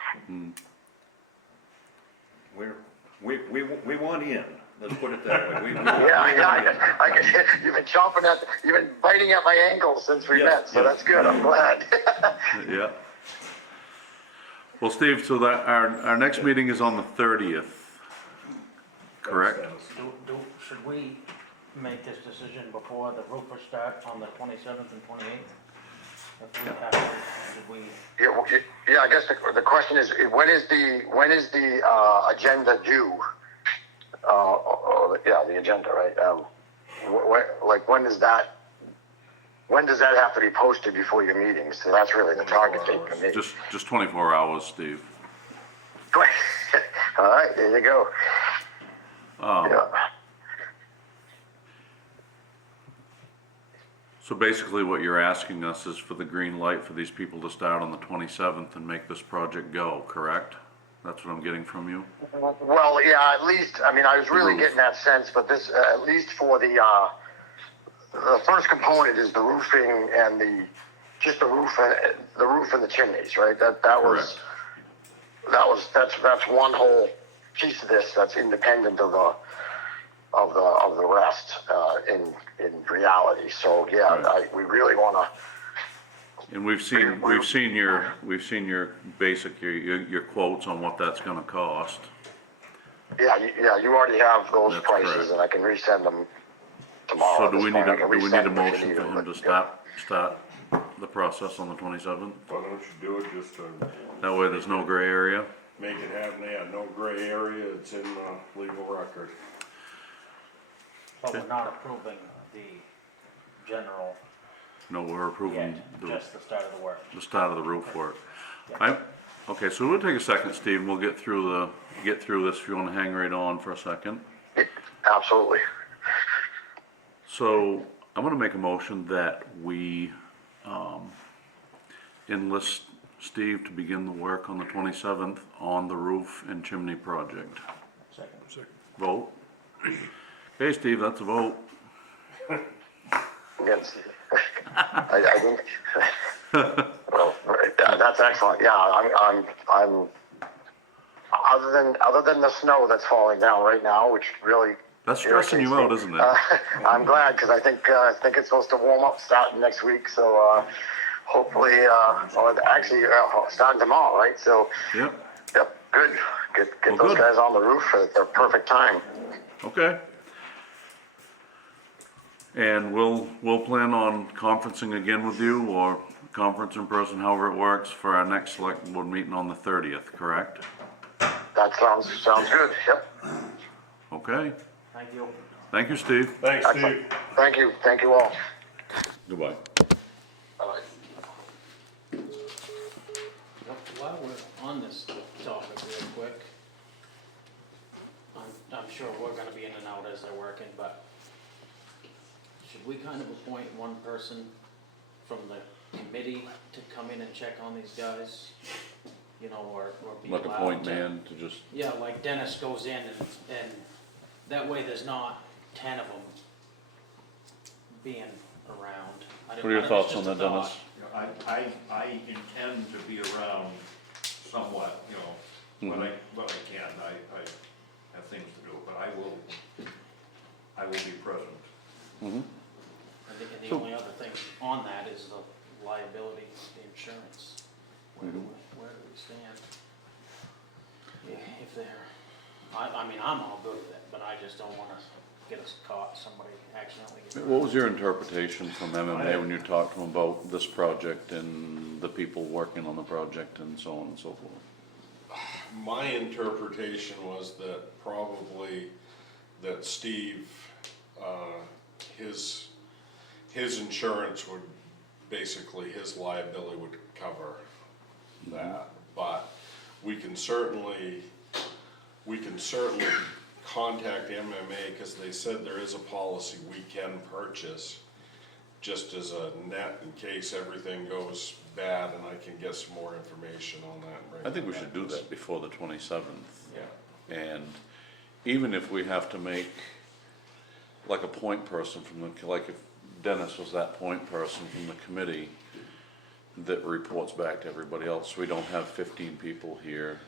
We want in, let's put it that way. I can, you've been biting at my ankles since we met, so that's good, I'm glad. Yeah. Well, Steve, so that our next meeting is on the 30th, correct? Should we make this decision before the roofers start on the 27th and 28th? If we have to, should we? Yeah, I guess the question is, when is the agenda due? The agenda, right? When does that have to be posted before your meetings? So that's really the target date for me. Just 24 hours, Steve. All right, there you go. Yeah. So basically what you're asking us is for the green light for these people to start on the 27th and make this project go, correct? That's what I'm getting from you? Well, yeah, at least, I was really roof. getting that sense, but this, at least for the first component is the roofing and the roof and the chimneys, right? That's one whole piece of this that's independent of the rest, in reality. So yeah, Right. we really want to. And we've seen your basic, your quotes on what that's gonna cost. Yeah, you already have those That's prices, correct. and I can resend them tomorrow. So at do this we point. need I can a resend them if you motion need for them, him to but, yeah. start the process on the 27th? Why don't you do it just to That way there's no gray area? make it happen, no gray area, it's in the legal record. But we're not approving the general No, we're approving yet, just the start of the work. the start of the roof work. Okay, so we'll take a second, Steve, and we'll get through this if you wanna hang right on for a second. Absolutely. So, I'm gonna make a motion that we, enlist Steve to begin the work on the 27th on the roof and chimney project. Second. Vote? Okay, Steve, that's a vote. Yes. I think. Well, that's excellent. Yeah, I'm. Other than the snow that's falling down right now, which really. That's stressing you out, isn't it? I'm glad because I think it's supposed to warm up starting next week. So hopefully, or actually starting tomorrow, right? So. Yep, Yep. Good. Get Well, those good. guys on the roof at the perfect time. okay. And we'll plan on conferencing again with you, or conference in person, however it works, for our next select board meeting on the 30th, correct? That sounds good. Yep. Okay, Thank you. thank you, Steve. Thanks, Excellent. Steve. Thank you all. Goodbye. All right. While we're on this topic real quick, I'm sure we're gonna be in and out as they're working, but should we kind of appoint one person from the committee to come in and check on these guys? Or be allowed Like a point to- man to just, Yeah, like Dennis goes in and that way there's not 10 of them being around. what are your thoughts on that, Dennis? I intend to be around somewhat, when I can, I have things to do, but I will be present. Mm-hmm. And the only other thing on that is the liability, the insurance. insurance. Where do we stand? If they're, I mean, I'm all good with it, but I just don't wanna get us caught, somebody accidentally gets. What was your interpretation from MMA when you talked to them about this project and the people working on the project and so on and so forth? My interpretation was that probably that Steve, his insurance would, basically his liability would cover that. But we can certainly contact MMA, because they said there is a policy we can purchase just as a net in case everything goes bad, and I can get some more information on that. and bring I think we it should back. do that before the 27th. Yeah. And even if we have to make like a point person from the, like if Dennis was that point person from the committee that reports back to everybody else, we don't have 15 people here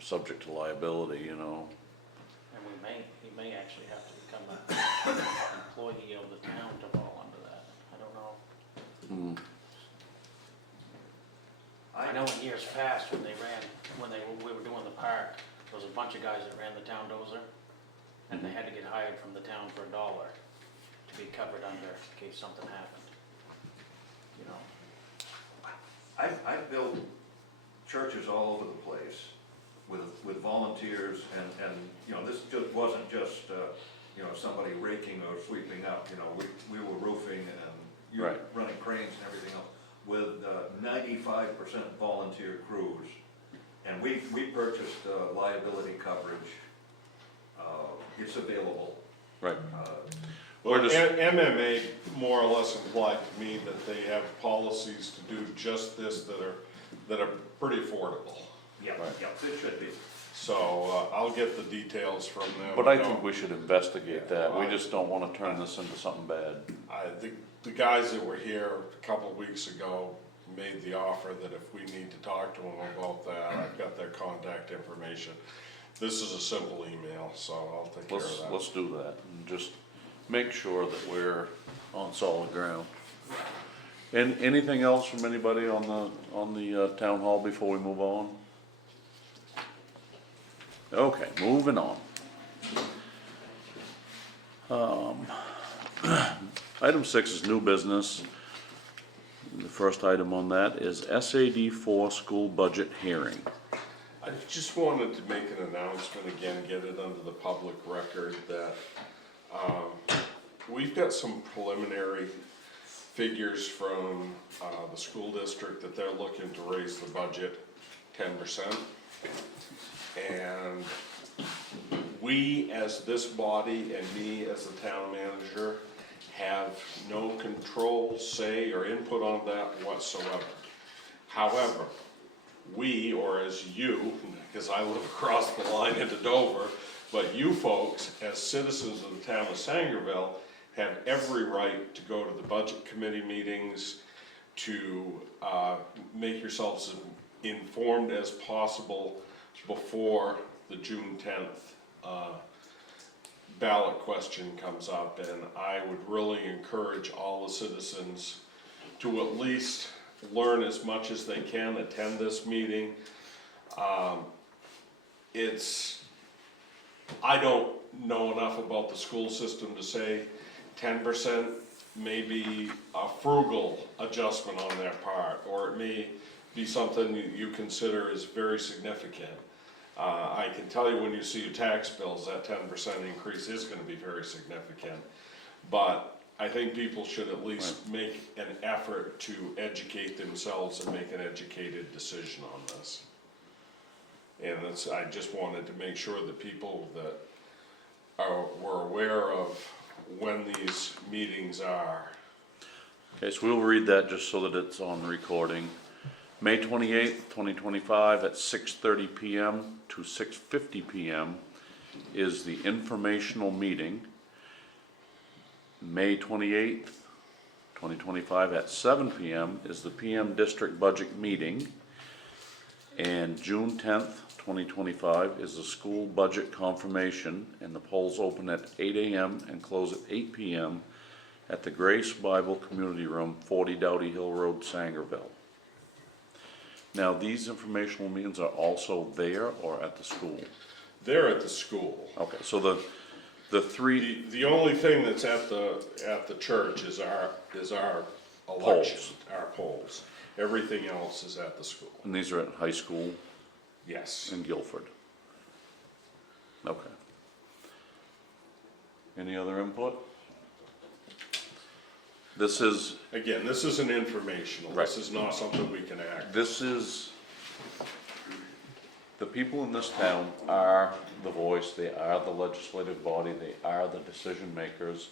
subject to liability, you know. And he may actually have to become an employee of the town to fall under that, I don't know. I know in years past, when we were doing the park, there was a bunch of guys that ran the town dozer, and they had to get hired from the town for $1 to be covered under in case something happened. You know, I've built churches all over the place with volunteers and, you know, this just wasn't just, you know, somebody raking or sweeping up, you know, we were roofing and Right. running cranes and everything else with 95% volunteer crews. And we purchased liability coverage. It's available. Right. Well, We're just- MMA more or less implied to me that they have policies to do just this that are pretty affordable. Yeah, yeah, it should be. So, I'll get the details from them. But I think we should investigate that. We just don't wanna turn this into something bad. The guys that were here a couple of weeks ago made the offer that if we need to talk to them about that, I've got their contact information. This is a simple email, so I'll take care of that. Let's do that and just make sure that we're on solid ground. And anything else from anybody on the town hall before we move on? Okay, moving on. Item 6 is new business. The first item on that is SAD4 school budget hearing. I just wanted to make an announcement again, get it under the public record, that we've got some preliminary figures from the school district that they're looking to raise the budget 10%. And we, as this body, and me as the town manager, have no control, say, or input on that whatsoever. However, we, or as you, because I live across the line into Dover, but you folks, as citizens of the town of Sangerville, have every right to go to the budget committee meetings, to make yourselves as informed as possible before the June 10th ballot question comes up. And I would really encourage all the citizens to at least learn as much as they can, attend this meeting. I don't know enough about the school system to say 10% may be a frugal adjustment on their part, or it may be something you consider as very significant. I can tell you when you see your tax bills, that 10% increase is gonna be very significant. But I think people should at least make an effort to educate themselves and make an educated decision on this. And I just wanted to make sure that people that were aware of when these meetings are. Okay, so we'll read that just so that it's on recording. May 28th, 2025 at 6:30 PM to 6:50 PM is the informational meeting. May 28th, 2025 at 7 PM is the PM district budget meeting. And June 10th, 2025 is the school budget confirmation, and the polls open at 8 AM and close at 8 PM at the Grace Bible Community Room, 40 Dowdy Hill Road, Sangerville. Now, these informational meetings are also there or at the school? They're at the school. Okay, so the three, The only thing that's at the church is our election, our polls. Everything else is at the school. and these are at high school Yes. in Guilford? Okay. Any other input? This is, Again, this isn't informational. Right. This is not something we can act. this is, the people in this town are the voice, they are the legislative body, they are the decision makers.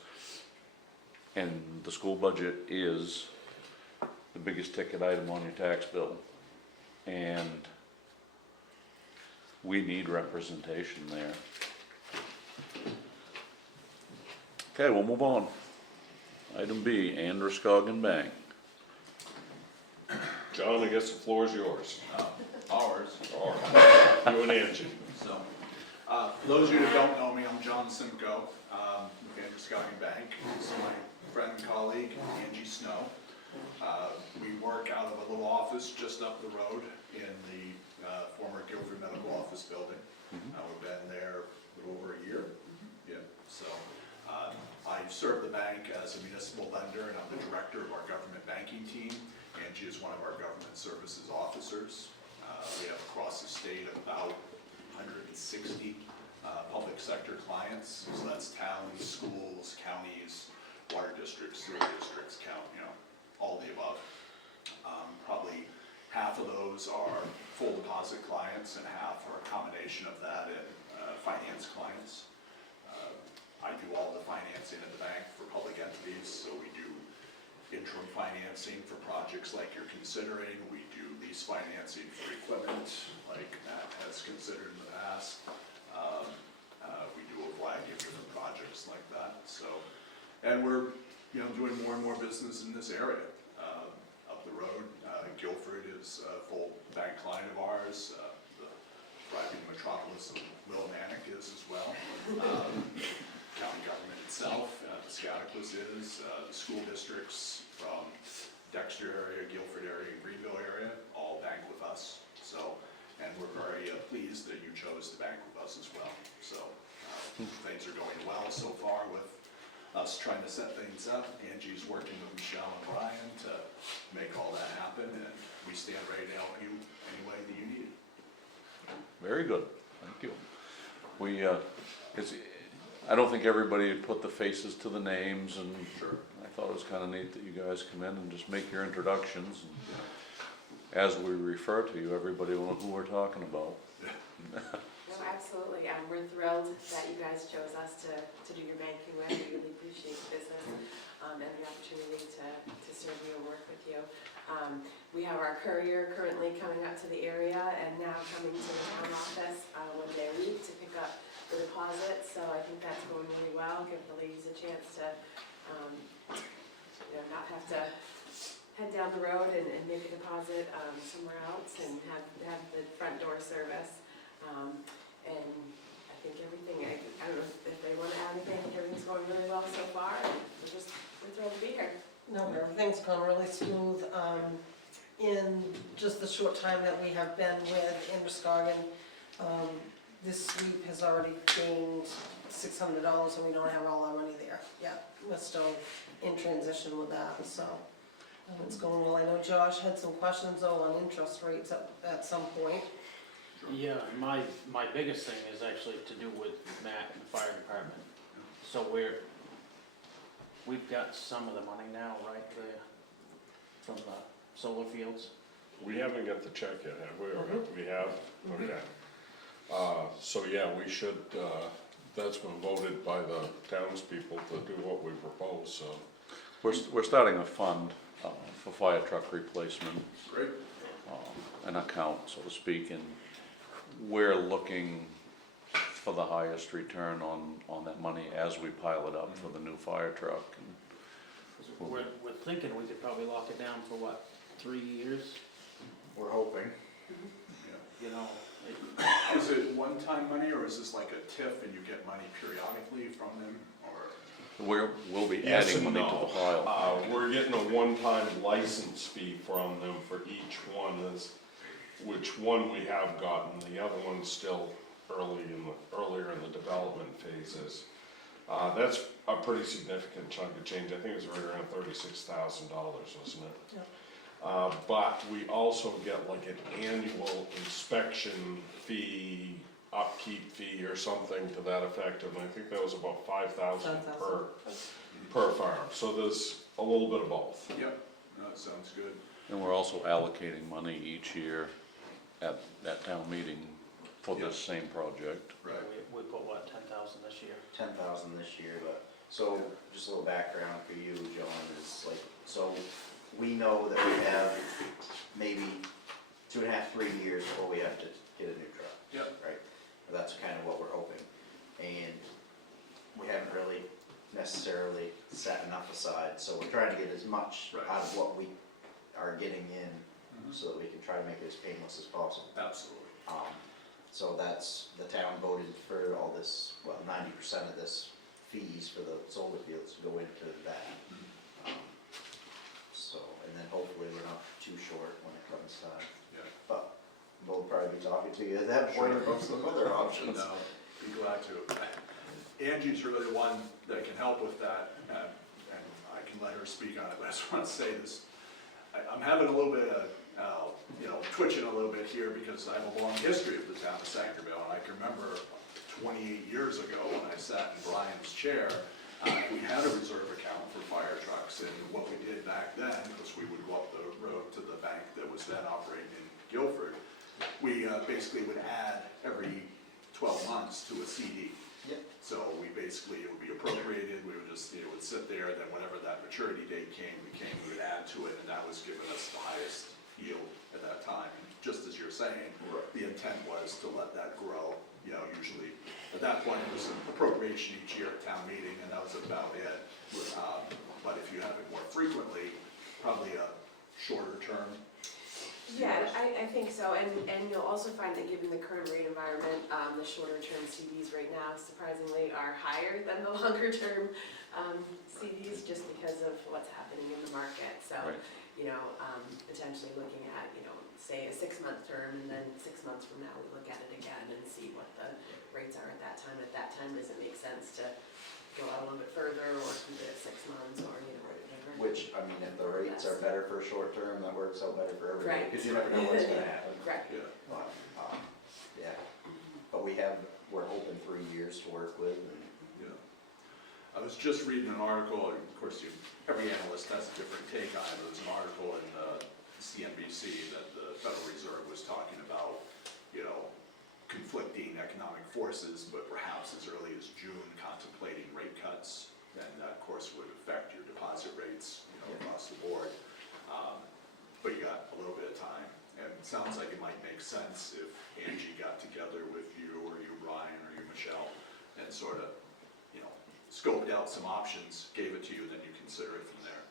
And the school budget is the biggest ticket item on your tax bill. And we need representation there. Okay, we'll move on. Item B, Androscoggin Bank. John, I guess the floor is yours. Ours. All right. You and Angie. So, for those of you that don't know me, I'm John Simcoe, with Androscoggin Bank. This is my friend and colleague, Angie Snow. We work out of a little office just up the road in the former Guilford Medical Office building. We've been there a little over a year. Yeah, so I serve the bank as a municipal lender, and I'm the director of our government banking team. Angie is one of our government services officers. We have across the state about 160 public sector clients. So that's towns, schools, counties, water districts, sewer districts, all the above. Probably half of those are full deposit clients and half are a combination of that and finance clients. I do all the financing at the bank for public entities, so we do interim financing for projects like you're considering. We do lease financing for equipment, like Matt has considered in the past. We do a variety of different projects like that, so. And we're, doing more and more business in this area. Up the road, Guilford is a full bank client of ours. The thriving metropolis of Willimantic is as well. County government itself, Piscataquis is, the school districts from Dexter area, Guilford area, and Greenville area, all bank with us. So, and we're very pleased that you chose to bank with us as well. So, things are going well so far with us trying to set things up. Angie's working with Michelle and Brian to make all that happen, and we stand ready to help you any way that you need. Very good, thank you. I don't think everybody put the faces to the names, and Sure. I thought it was kind of neat that you guys come in and just make your introductions. And as we refer to you, everybody will know who we're talking about. No, absolutely, we're thrilled that you guys chose us to do your banking with. We really appreciate the business, and the opportunity to serve you and work with you. We have our courier currently coming up to the area and now coming to the town office, 1 day a week to pick up the deposits, so I think that's going really well. Give the ladies a chance to, not have to head down the road and make a deposit somewhere else, and have the front door service. And I think everything, I don't know if they want to add anything, I think everything's going really well so far. We're thrilled to be here. No, everything's gone really smooth. In just the short time that we have been with Androscoggin, this sweep has already gained $600 and we don't have all our money there yet. We're still in transition with that, so it's going well. I know Josh had some questions though on interest rates at some point. Yeah, my biggest thing is actually to do with Matt and the fire department. So we've got some of the money now, right, from the solar fields? We haven't got the check yet, have we? Or we have? Okay. So yeah, we should, that's been voted by the townspeople to do what we propose, so. We're starting a fund for fire truck replacement. Great. An account, so to speak, and we're looking for the highest return on that money as we pile it up for the new fire truck. We're thinking we could probably lock it down for what, 3 years? We're hoping. You know, Is it one-time money, or is this like a TIF and you get money periodically from them, or? We'll be Yes adding and money to no. the pile. We're getting a one-time license fee from them for each one. which one we have gotten, the other one's still earlier in the development phases. That's a pretty significant chunk of change, I think it was right around $36,000, wasn't it? But we also get like an annual inspection fee, upkeep fee or something to that effect, and I think that was about 5,000 per farm, so there's a little bit of both. Yep, no, that sounds good. And we're also allocating money each year at that town meeting for this same project. Right. We put what, 10,000 this year? 10,000 this year, but, so, just a little background for you, John, is like, so, we know that we have maybe 2.5, 3 years before we have to get a new truck. Yep. Right? That's kind of what we're hoping, and we haven't really necessarily set enough aside, so we're trying to get as much Right. out of what we are getting in, so that we can try to make it as painless as possible. Absolutely. So that's, the town voted for all this, well, 90% of this fees for the solar fields to go into that. So, and then hopefully we're not too short when it comes time. Yeah. But we'll probably be talking to you at that point about some other options. No, be glad to. Angie's really the one that can help with that, and I can let her speak on it, but I just want to say this. I'm having a little bit of, twitching a little bit here because I have a long history with the town of Sangerville, and I can remember 28 years ago when I sat in Brian's chair, we had a reserve account for fire trucks, and what we did back then, because we would go up the road to the bank that was then operating in Guilford, we basically would add every 12 months to a CD. Yep. So we basically, it would be appropriated, we would just, it would sit there, then whenever that maturity date came, we would add to it, and that was giving us the highest yield at that time. Just as you're saying, the intent was to let that grow, usually, at that point, it was an appropriation each year at town meeting, and that was about it. But if you have it more frequently, probably a shorter term. Yeah, I think so, and you'll also find that given the current rate environment, the shorter term CDs right now surprisingly are higher than the longer term CDs, just because of what's happening in the market, so, Right. Potentially looking at, say a 6-month term, and then 6 months from now, we look at it again and see what the rates are at that time. At that time, does it make sense to go out a little bit further, or keep it at 6 months, or, whatever? Which, I mean, if the rates are better for short term, that works out better for everybody, Right. because you never know what's gonna happen. Correct. Yeah. But, yeah, but we're hoping 3 years to work with, and Yeah. I was just reading an article, and of course, every analyst has a different take on it. There was an article in CNBC that the Federal Reserve was talking about, conflicting economic forces, but perhaps as early as June contemplating rate cuts, and that, of course, would affect your deposit rates, across the board. But you got a little bit of time, and it sounds like it might make sense if Angie got together with you, or you, Brian, or you, Michelle, and sort of, scoped out some options, gave it to you, then you consider it from there.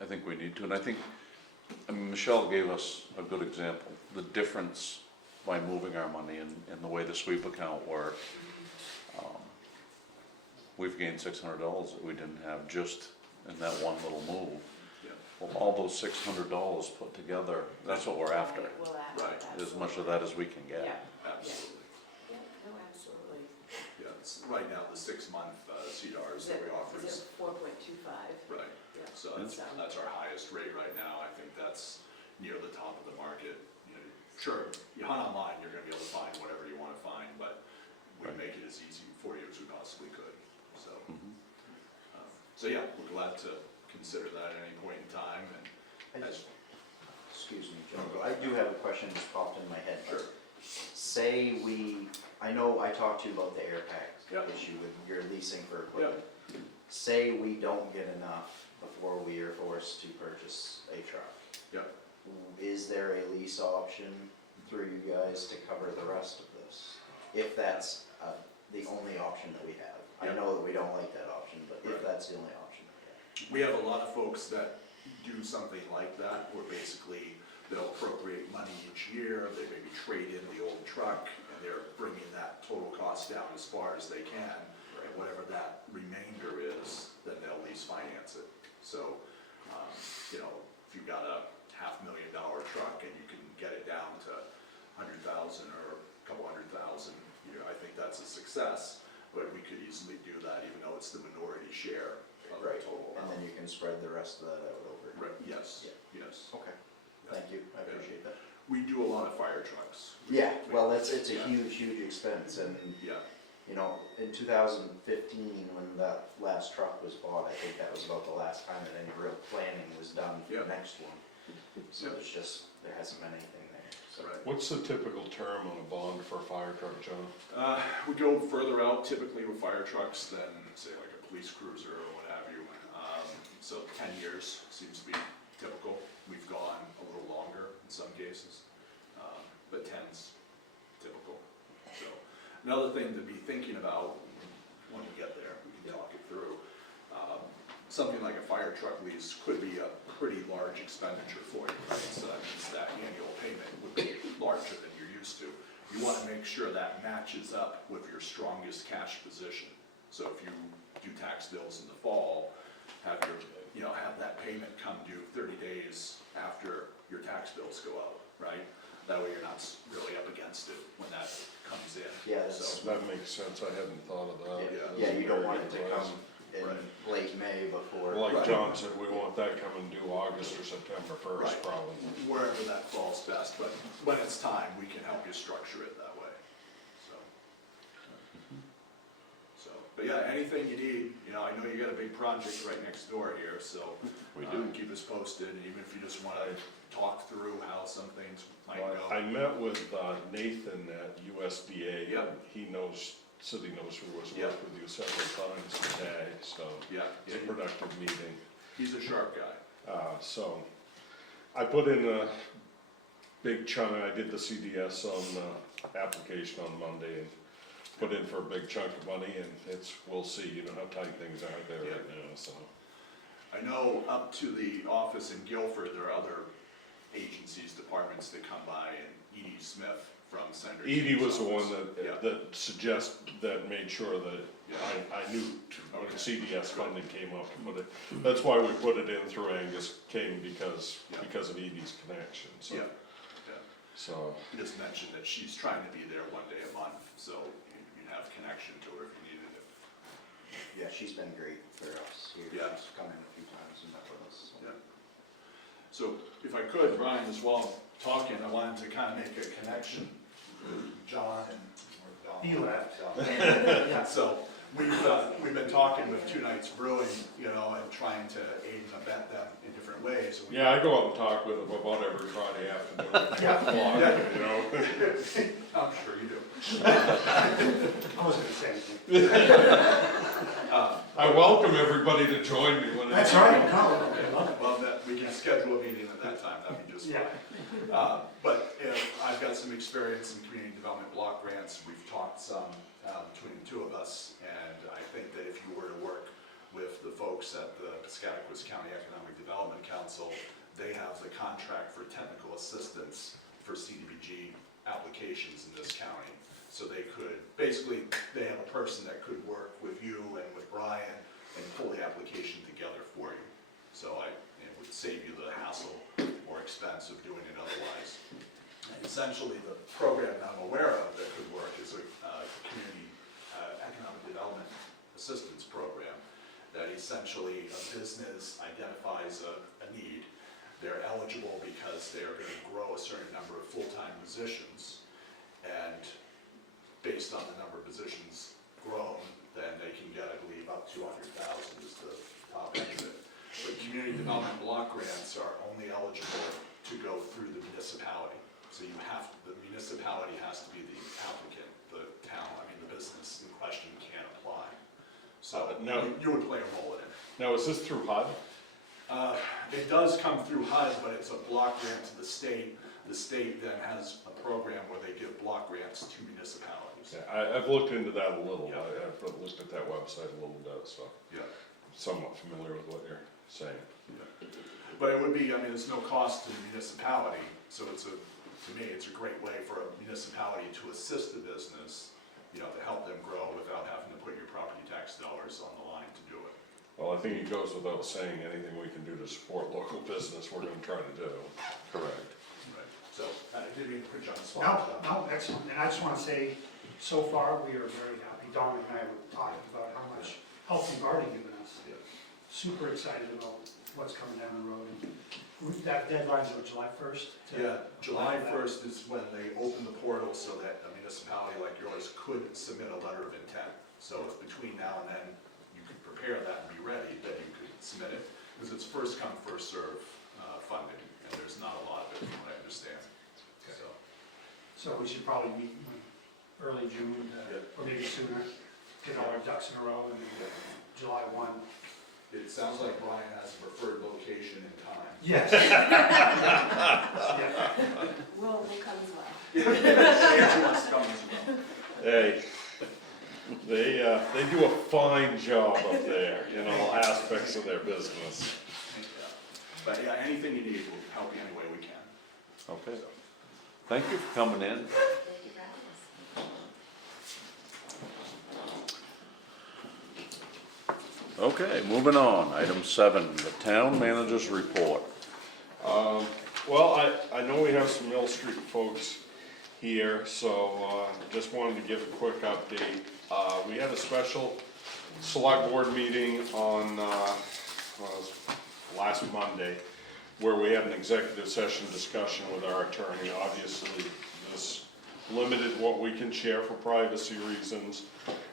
I think we need to, and I think, Michelle gave us a good example, the difference by moving our money and the way the sweep account worked. We've gained $600 that we didn't have just in that one little move. Yeah. Well, all those $600 put together, that's what we're after, We'll add Right. that. as much of that as we can get. Yeah, Absolutely. yeah, no, absolutely. Yeah, it's right now the 6-month CDRs that we offer Is is, it 4.25? right. Yeah. So that's our highest rate right now. I think that's near the top of the market. Sure, you hunt online, you're gonna be able to find whatever you wanna find, but we make it as easy for you as we possibly could, so. So yeah, we're glad to consider that at any point in time, and as, excuse me, Joe, I do have a question just popped in my head. Sure. Say I know I talked to you about the air pack Yep. issue with your leasing for equipment. Say we don't get enough before we are forced to purchase a truck. Yep. Is there a lease option through you guys to cover the rest of this? If that's the only option that we have. I Yep. know that we don't like that option, but Right. if that's the only option that we have a lot of folks that do something like that, where basically they'll appropriate money each year, they maybe trade in the old truck, and they're bringing that total cost down as far as they can, and whatever that remainder is, then they'll lease finance it. So, if you've got a $500,000 truck and you can get it down to 100,000 or a couple 100,000, you know, I think that's a success. But we could easily do that even though it's the minority share of the Right, total and then amount. you can spread the rest of that out over. Right, yes, Yeah. yes. Okay, thank you, I appreciate that. We do a lot of fire trucks. Yeah, well, it's a Yeah. huge expense, and, Yeah, you know, in 2015, when that last truck was bought, I think that was about the last time that any real planning was done for Yeah. the next one. So Yeah. there's just, there hasn't been anything there, so. right. What's the typical term on a bond for a fire truck, John? We go further out typically with fire trucks than, say, like a police cruiser or what have you. So 10 years seems to be typical. We've gone a little longer in some cases, but 10's typical. So another thing to be thinking about when we get there, we can talk it through. Something like a fire truck lease could be a pretty large expenditure for you, right? So that means that annual payment would be larger than you're used to. You want to make sure that matches up with your strongest cash position. So if you do tax bills in the fall, have that payment come due 30 days after your tax bills go out, right? That way you're not really up against it when that comes in. Yeah, that's- So, That makes sense, I hadn't thought of that. Yeah. That's Yeah, you don't very want it good to advice. come in Right. late May before. Like Right. John said, we want that coming due August or September Right. first, probably. wherever that falls best, but when it's time, we can help you structure it that way, so. But yeah, anything you need, you know, I know you got a big project right next door here, so. We do. Keep us posted, and even if you just wanna talk through how some things might go. I met with Nathan at USDA. Yep. He said he knows who was Yep. worked with you several times today, so Yeah, it's a productive meeting. he's a sharp guy. So I put in a big chunk, I did the CDS on application on Monday and put in for a big chunk of money, and we'll see, you know how tight things are there Yeah. right now, so. I know up to the office in Guilford, there are other agencies, departments that come by, and Edie Smith from Senator. Edie King's was the one office. Yeah. that made sure that I knew when Okay. CDS funding came up to put it, that's why we put it in through Angus King because Yeah. of Edie's connection, so. Yeah, So, he just mentioned that she's trying to be there one day a month, so you'd have connection to her if you needed it. Yeah, she's been great for us here. Yeah. She's come in a few times and met with us. so. Yeah. So if I could, Brian, as well, talking, I wanted to kind of make a connection with John and. He left. So we've been talking with Two Nights Brewing, you know, and trying to aid and abet them in different ways. And we- yeah, I go out and talk with them about every Friday afternoon at 12 o'clock, you know. I'm sure you do. I wasn't gonna say anything. I welcome everybody to join me when it's. That's right, no, Well, that, we can schedule a meeting at that time, that'd be just fine. yeah. But I've got some experience in community development block grants, we've talked some between the two of us, and I think that if you were to work with the folks at the Piscataquis County Economic Development Council, they have the contract for technical assistance for CDBG applications in this county. So they could, basically, they have a person that could work with you and with Brian and pull the application together for you. So it would save you the hassle or expense of doing it otherwise. And essentially, the program that I'm aware of that could work is a community economic development assistance program that essentially a business identifies a need. They're eligible because they're going to grow a certain number of full-time positions, and based on the number of positions grown, then they can get, I believe, up to 200,000 is the top end of it. But community development block grants are only eligible to go through the municipality. So the municipality has to be the applicant, the town, the business in question can't apply. So Now- you would play a role in it. Now, is this through HUD? It does come through HUD, but it's a block grant to the state. The state then has a program where they give block grants to municipalities. Yeah, I've looked into that a little, Yeah. I've looked at that website a little bit, so Yeah. somewhat familiar with what you're saying. But it would be, there's no cost to the municipality, so to me, it's a great way for a municipality to assist the business, to help them grow without having to put your property tax dollars on the line to do it. Well, I think it goes without saying, anything we can do to support local business, we're gonna try to do. Correct. Right. So, I didn't mean to put you on the No, spot. no, excellent, and I just wanna say, so far, we are very happy. Dominic and I were talking about how much help you've already given us. Yeah. Super excited about what's coming down the road. That deadline's on July 1st? Yeah, July 1st is when they open the portal so that a municipality like yours could submit a letter of intent. So if between now and then you could prepare that and be ready, then you could submit it. Because it's first come, first serve funding, and there's not a lot of it from what I understand. So, So we should probably meet in early June, or maybe sooner, get all our ducks in a row, and then July 1. it sounds like Brian has a preferred location and time. Yes. Yeah. We'll come as well. Angie wants to come as well. Hey, they do a fine job up there in all aspects of their business. But yeah, anything you need, we'll help you any way we can. Okay. Thank you for coming in. Thank you for having us. Okay, moving on. Item 7, the town manager's report. Well, I know we have some Mill Street folks here, so, just wanted to give a quick update. We had a special select board meeting on, well, it was last Monday, where we had an executive session discussion with our attorney. Obviously, this limited what we can share for privacy reasons,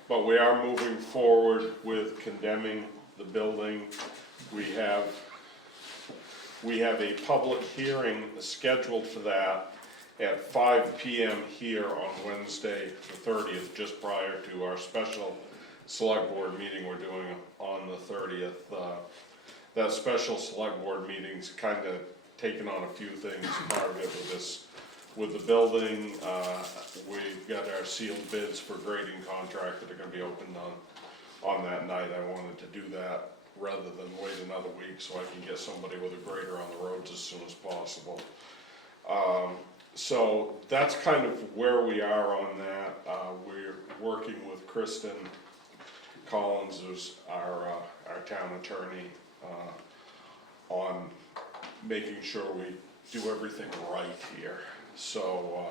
but we are moving forward with condemning the building. We have a public hearing scheduled for that at 5 PM here on Wednesday, the 30th, just prior to our special select board meeting we're doing on the 30th. That special select board meeting's kind of taken on a few things, part of it with the building. We've got our sealed bids for grading contract that are gonna be opened on that night. I wanted to do that rather than wait another week so I can get somebody with a grader on the roads as soon as possible. So that's kind of where we are on that. We're working with Kristen Collins, who's our town attorney, on making sure we do everything right here. So,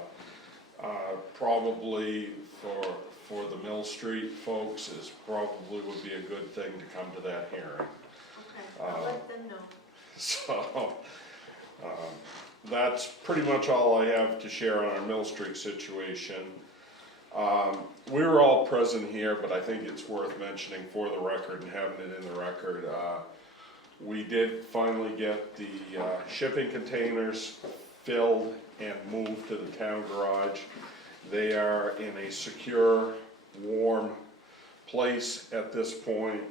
probably for the Mill Street folks, is probably would be a good thing to come to that hearing. Okay, I'll let them know. So, that's pretty much all I have to share on our Mill Street situation. We were all present here, but I think it's worth mentioning for the record and having it in the record. We did finally get the shipping containers filled and moved to the town garage. They are in a secure, warm place at this point.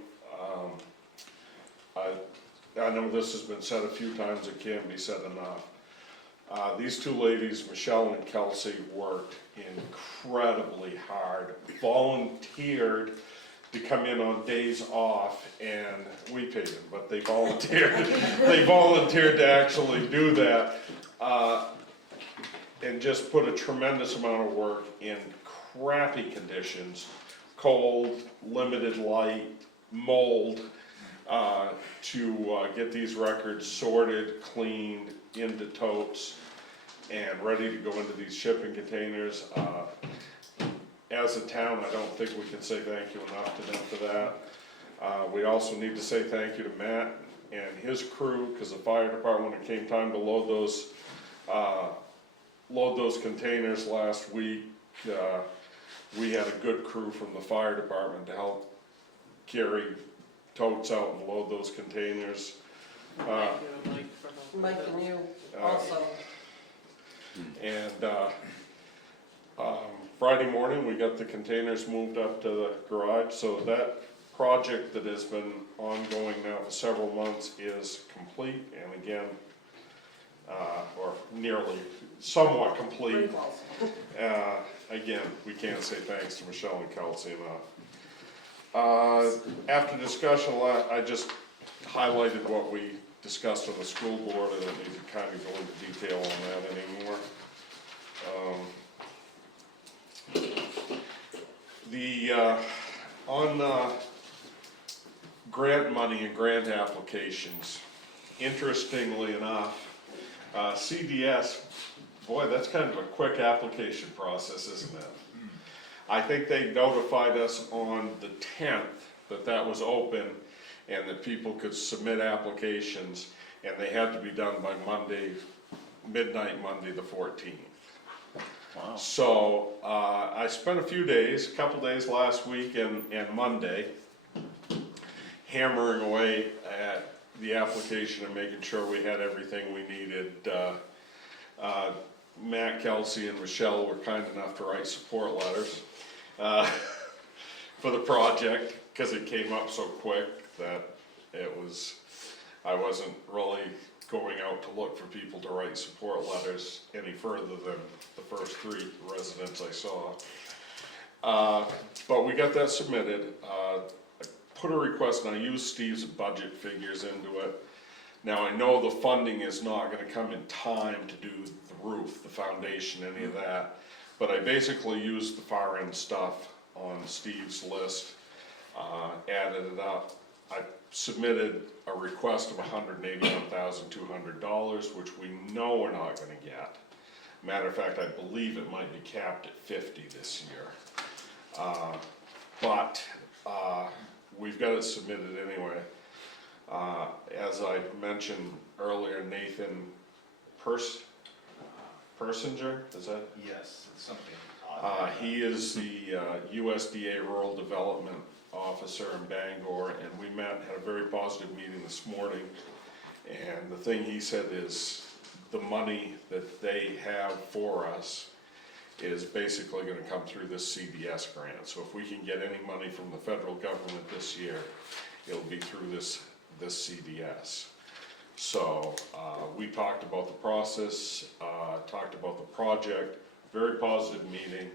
I know this has been said a few times, it can't be said enough. These two ladies, Michelle and Kelsey, worked incredibly hard, volunteered to come in on days off, and we paid them, but they volunteered, they volunteered to actually do that. And just put a tremendous amount of work in crappy conditions, cold, limited light, mold, to get these records sorted, cleaned, into totes, and ready to go into these shipping containers. As a town, I don't think we can say thank you enough to them for that. We also need to say thank you to Matt and his crew, because the fire department, when it came time to load those containers last week, we had a good crew from the fire department to help carry totes out and load those containers. Mike and you also. And Friday morning, we got the containers moved up to the garage, so that project that has been ongoing now for several months is complete, and again, or nearly, somewhat complete. Pretty close. Again, we can't say thanks to Michelle and Kelsey enough. After discussion, I just highlighted what we discussed on the school board. I don't need to kind of go into detail on that anymore. grant money and grant applications. Interestingly enough, CDS, boy, that's kind of a quick application process, isn't it? I think they notified us on the 10th that that was open and that people could submit applications, and they had to be done by Monday, midnight Monday the 14th. Wow. So, I spent a few days, a couple days last week and Monday, hammering away at the application and making sure we had everything we needed. Matt, Kelsey, and Michelle were kind enough to write support letters for the project, because it came up so quick that I wasn't really going out to look for people to write support letters any further than the first 3 residents I saw. But we got that submitted. I put a request, and I used Steve's budget figures into it. Now, I know the funding is not gonna come in time to do the roof, the foundation, any of that, but I basically used the far end stuff on Steve's list, added it up. I submitted a request of $181,200, which we know we're not gonna get. Matter of fact, I believe it might be capped at 50 this year. But we've got it submitted anyway. As I mentioned earlier, Nathan Persinger, is that? Yes, it's something He is the USDA Rural Development Officer in Bangor, and we had a very positive meeting this morning. And the thing he said is, the money that they have for us is basically gonna come through this CDS grant. So if we can get any money from the federal government this year, it'll be through this CDS. So, we talked about the process, talked about the project, very positive meeting.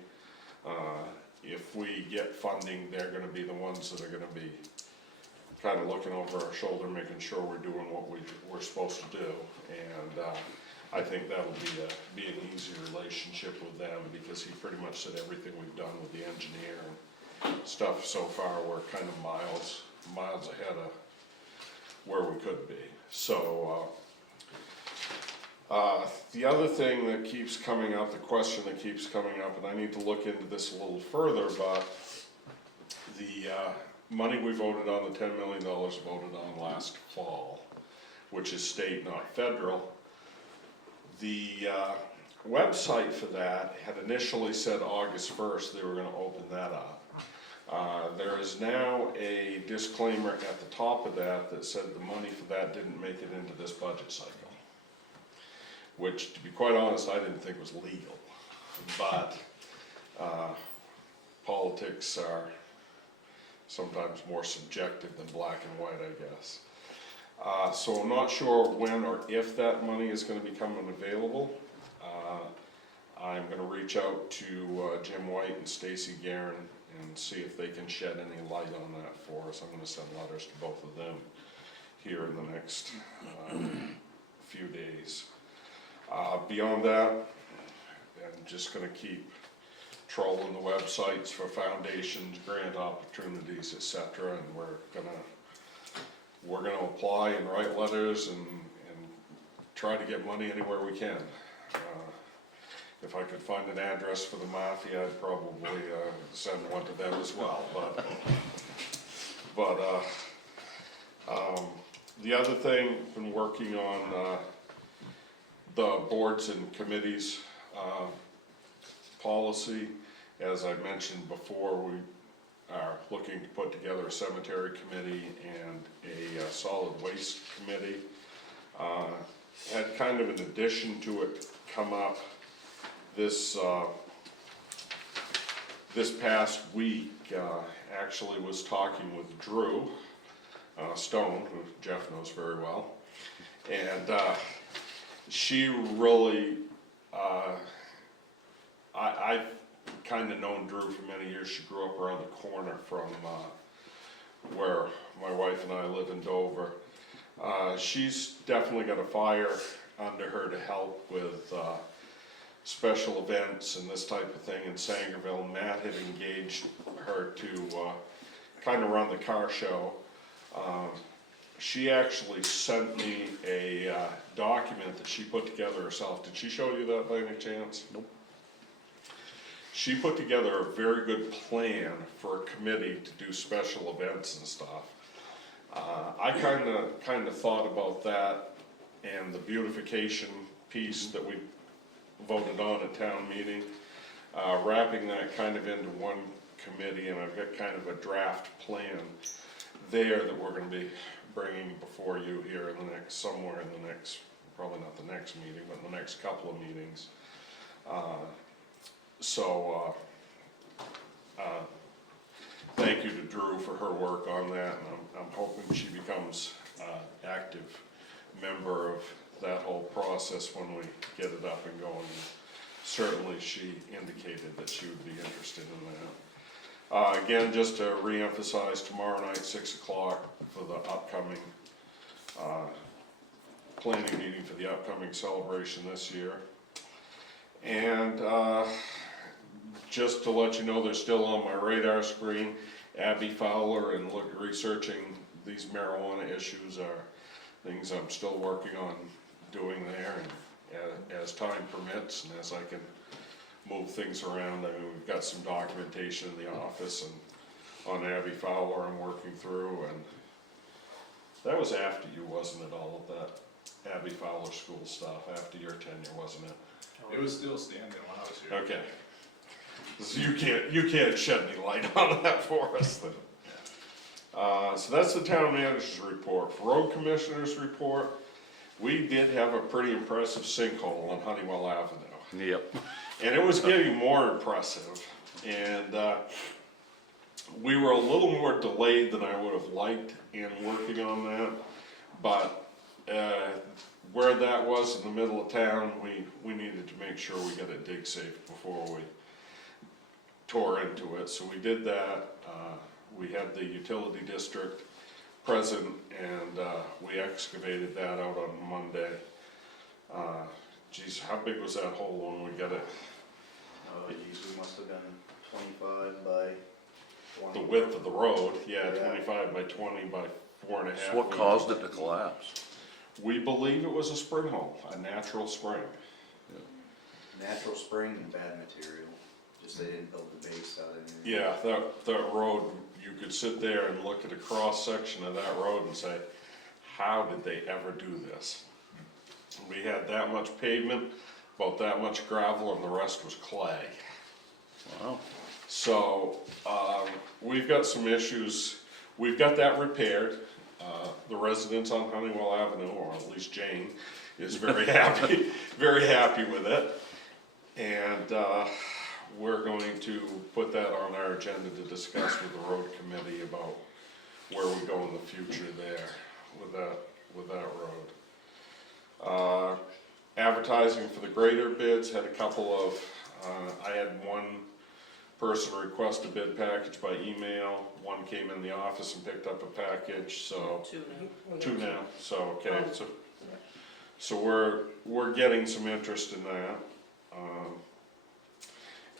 If we get funding, they're gonna be the ones that are gonna be kinda looking over our shoulder, making sure we're doing what we're supposed to do. And, I think that'll be an easy relationship with them, because he pretty much said everything we've done with the engineer and stuff so far, we're kind of miles ahead of where we could be. So, the other thing that keeps coming up, the question that keeps coming up, and I need to look into this a little further, but the money we voted on, the $10 million voted on last fall, which is state, not federal. The website for that had initially said August 1st they were gonna open that up. There is now a disclaimer at the top of that said the money for that didn't make it into this budget cycle. Which, to be quite honest, I didn't think was legal. But politics are sometimes more subjective than black and white, I guess. So I'm not sure when or if that money is gonna become available. I'm gonna reach out to Jim White and Stacy Guerin and see if they can shed any light on that for us. I'm gonna send letters to both of them here in the next few days. Beyond that, I'm just gonna keep trolling the websites for foundations, grant opportunities, etc. And we're gonna apply and write letters and try to get money anywhere we can. If I could find an address for the mafia, I'd probably send one to them as well. But the other thing, been working on the boards and committees policy. As I mentioned before, we are looking to put together a cemetery committee and a solid waste committee. Had kind of an addition to it come up this past week. Actually was talking with Drew Stone, who Jeff knows very well, and she really, I've kind of known Drew for many years. She grew up around the corner from where my wife and I live in Dover. She's definitely got a fire under her to help with special events and this type of thing in Sangerville. Matt had engaged her to kind of run the car show. She actually sent me a document that she put together herself. Did she show you that by any chance? Nope. She put together a very good plan for a committee to do special events and stuff. I kinda thought about that and the beautification piece that we voted on at town meeting, wrapping that kind of into one committee, and I've got kind of a draft plan there that we're gonna be bringing before you here in the next, somewhere in the next, probably not the next meeting, but in the next couple of meetings. Thank you to Drew for her work on that, and I'm hoping she becomes active member of that whole process when we get it up and going. Certainly, she indicated that she would be interested in that. Again, just to reemphasize, tomorrow night, 6 o'clock, for the upcoming planning meeting for the upcoming celebration this year. And just to let you know, they're still on my radar screen. Abby Fowler and researching these marijuana issues are things I'm still working on doing there, and as time permits and as I can move things around. I mean, we've got some documentation in the office and on Abby Fowler I'm working through, and that was after you, wasn't it, all of that Abby Fowler school stuff, after your tenure, wasn't it? It was still standing when I was here. Okay. So you can't shed any light on that for us then. So that's the town manager's report. For road commissioner's report, we did have a pretty impressive sinkhole on Honeywell Avenue. Yep. And it was getting more impressive. And we were a little more delayed than I would have liked in working on that. But where that was in the middle of town, we needed to make sure we got it dig safe before we tore into it. So we did that. We had the utility district present, and we excavated that out on Monday. Geez, how big was that hole when we got it? Geez, we must have been 25 by 20. The width of the road, yeah, Yeah. 25 by 20 by 4.5. So what caused it to collapse? We believe it was a spring hole, a natural spring. Natural spring and bad material, just they didn't build the base out of it. Yeah, that road, you could sit there and look at a cross section of that road and say, how did they ever do this? We had that much pavement, about that much gravel, and the rest was clay. Wow. So, we've got some issues. We've got that repaired. The residents on Honeywell Avenue, or at least Jane, is very happy, very happy with it. And, we're going to put that on our agenda to discuss with the road committee about where we go in the future there with that road. Advertising for the grader bids, had a couple of, I had one person request a bid package by email, one came in the office and picked up a package, so. Two now, so, okay, so we're getting some interest in that.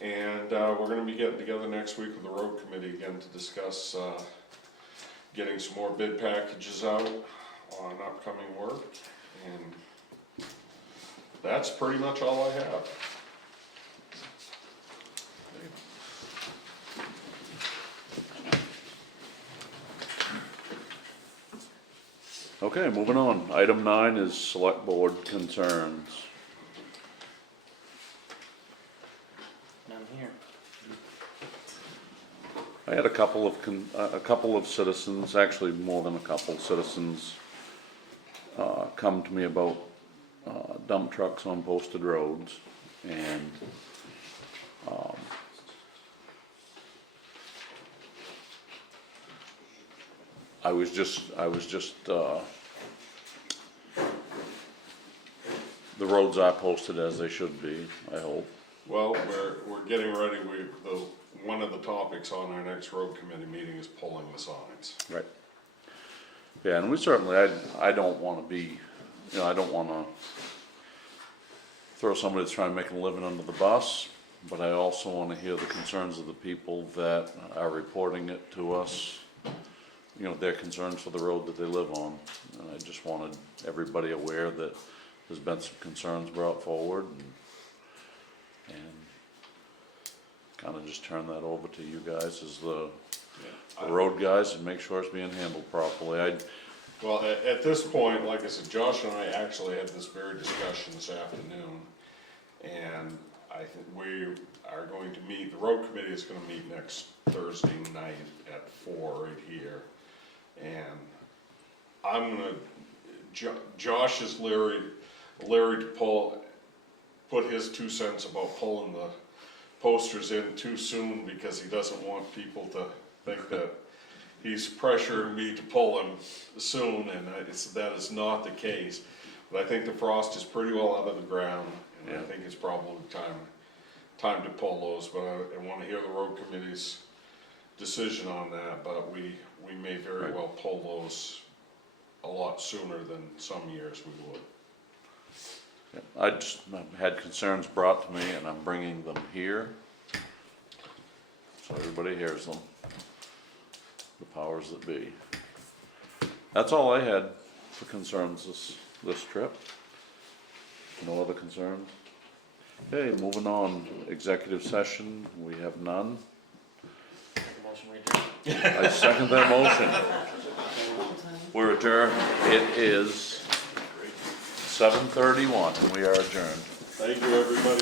And we're gonna be getting together next week with the road committee again to discuss getting some more bid packages out on upcoming work. And that's pretty much all I have. Okay, moving on. Item 9 is select board concerns. None here. I had a couple of citizens, actually more than a couple citizens, come to me about dump trucks on posted roads, and I was just the roads are posted as they should be, I hope. Well, we're getting ready, one of the topics on our next road committee meeting is pulling the signs. Right. Yeah, and we certainly, I don't wanna be, I don't wanna throw somebody that's trying to make a living under the bus, but I also wanna hear the concerns of the people that are reporting it to us, you know, their concerns for the road that they live on. And I just wanted everybody aware that there's been some concerns brought forward and kind of just turn that over to you guys as the road guys and make sure it's being handled properly. Well, at this point, like I said, Josh and I actually had this very discussion this afternoon. And I think we are going to meet, the road committee is gonna meet next Thursday night at 4 right here. And I'm gonna, Josh is leery to put his 2 cents about pulling the posters in too soon because he doesn't want people to think that he's pressuring me to pull them soon, and that is not the case. But I think the frost is pretty well out of the ground, and I think it's probably time to pull those, but I wanna hear the road committee's decision on that, but we may very well pull those a lot sooner than some years we would. I just had concerns brought to me and I'm bringing them here, so everybody hears them, the powers that be. That's all I had for concerns this trip. No other concerns? Okay, moving on, executive session, we have none. Motion we adjourn. I second that motion. We're adjourned, it is 7:31, we are adjourned. Thank you, everybody.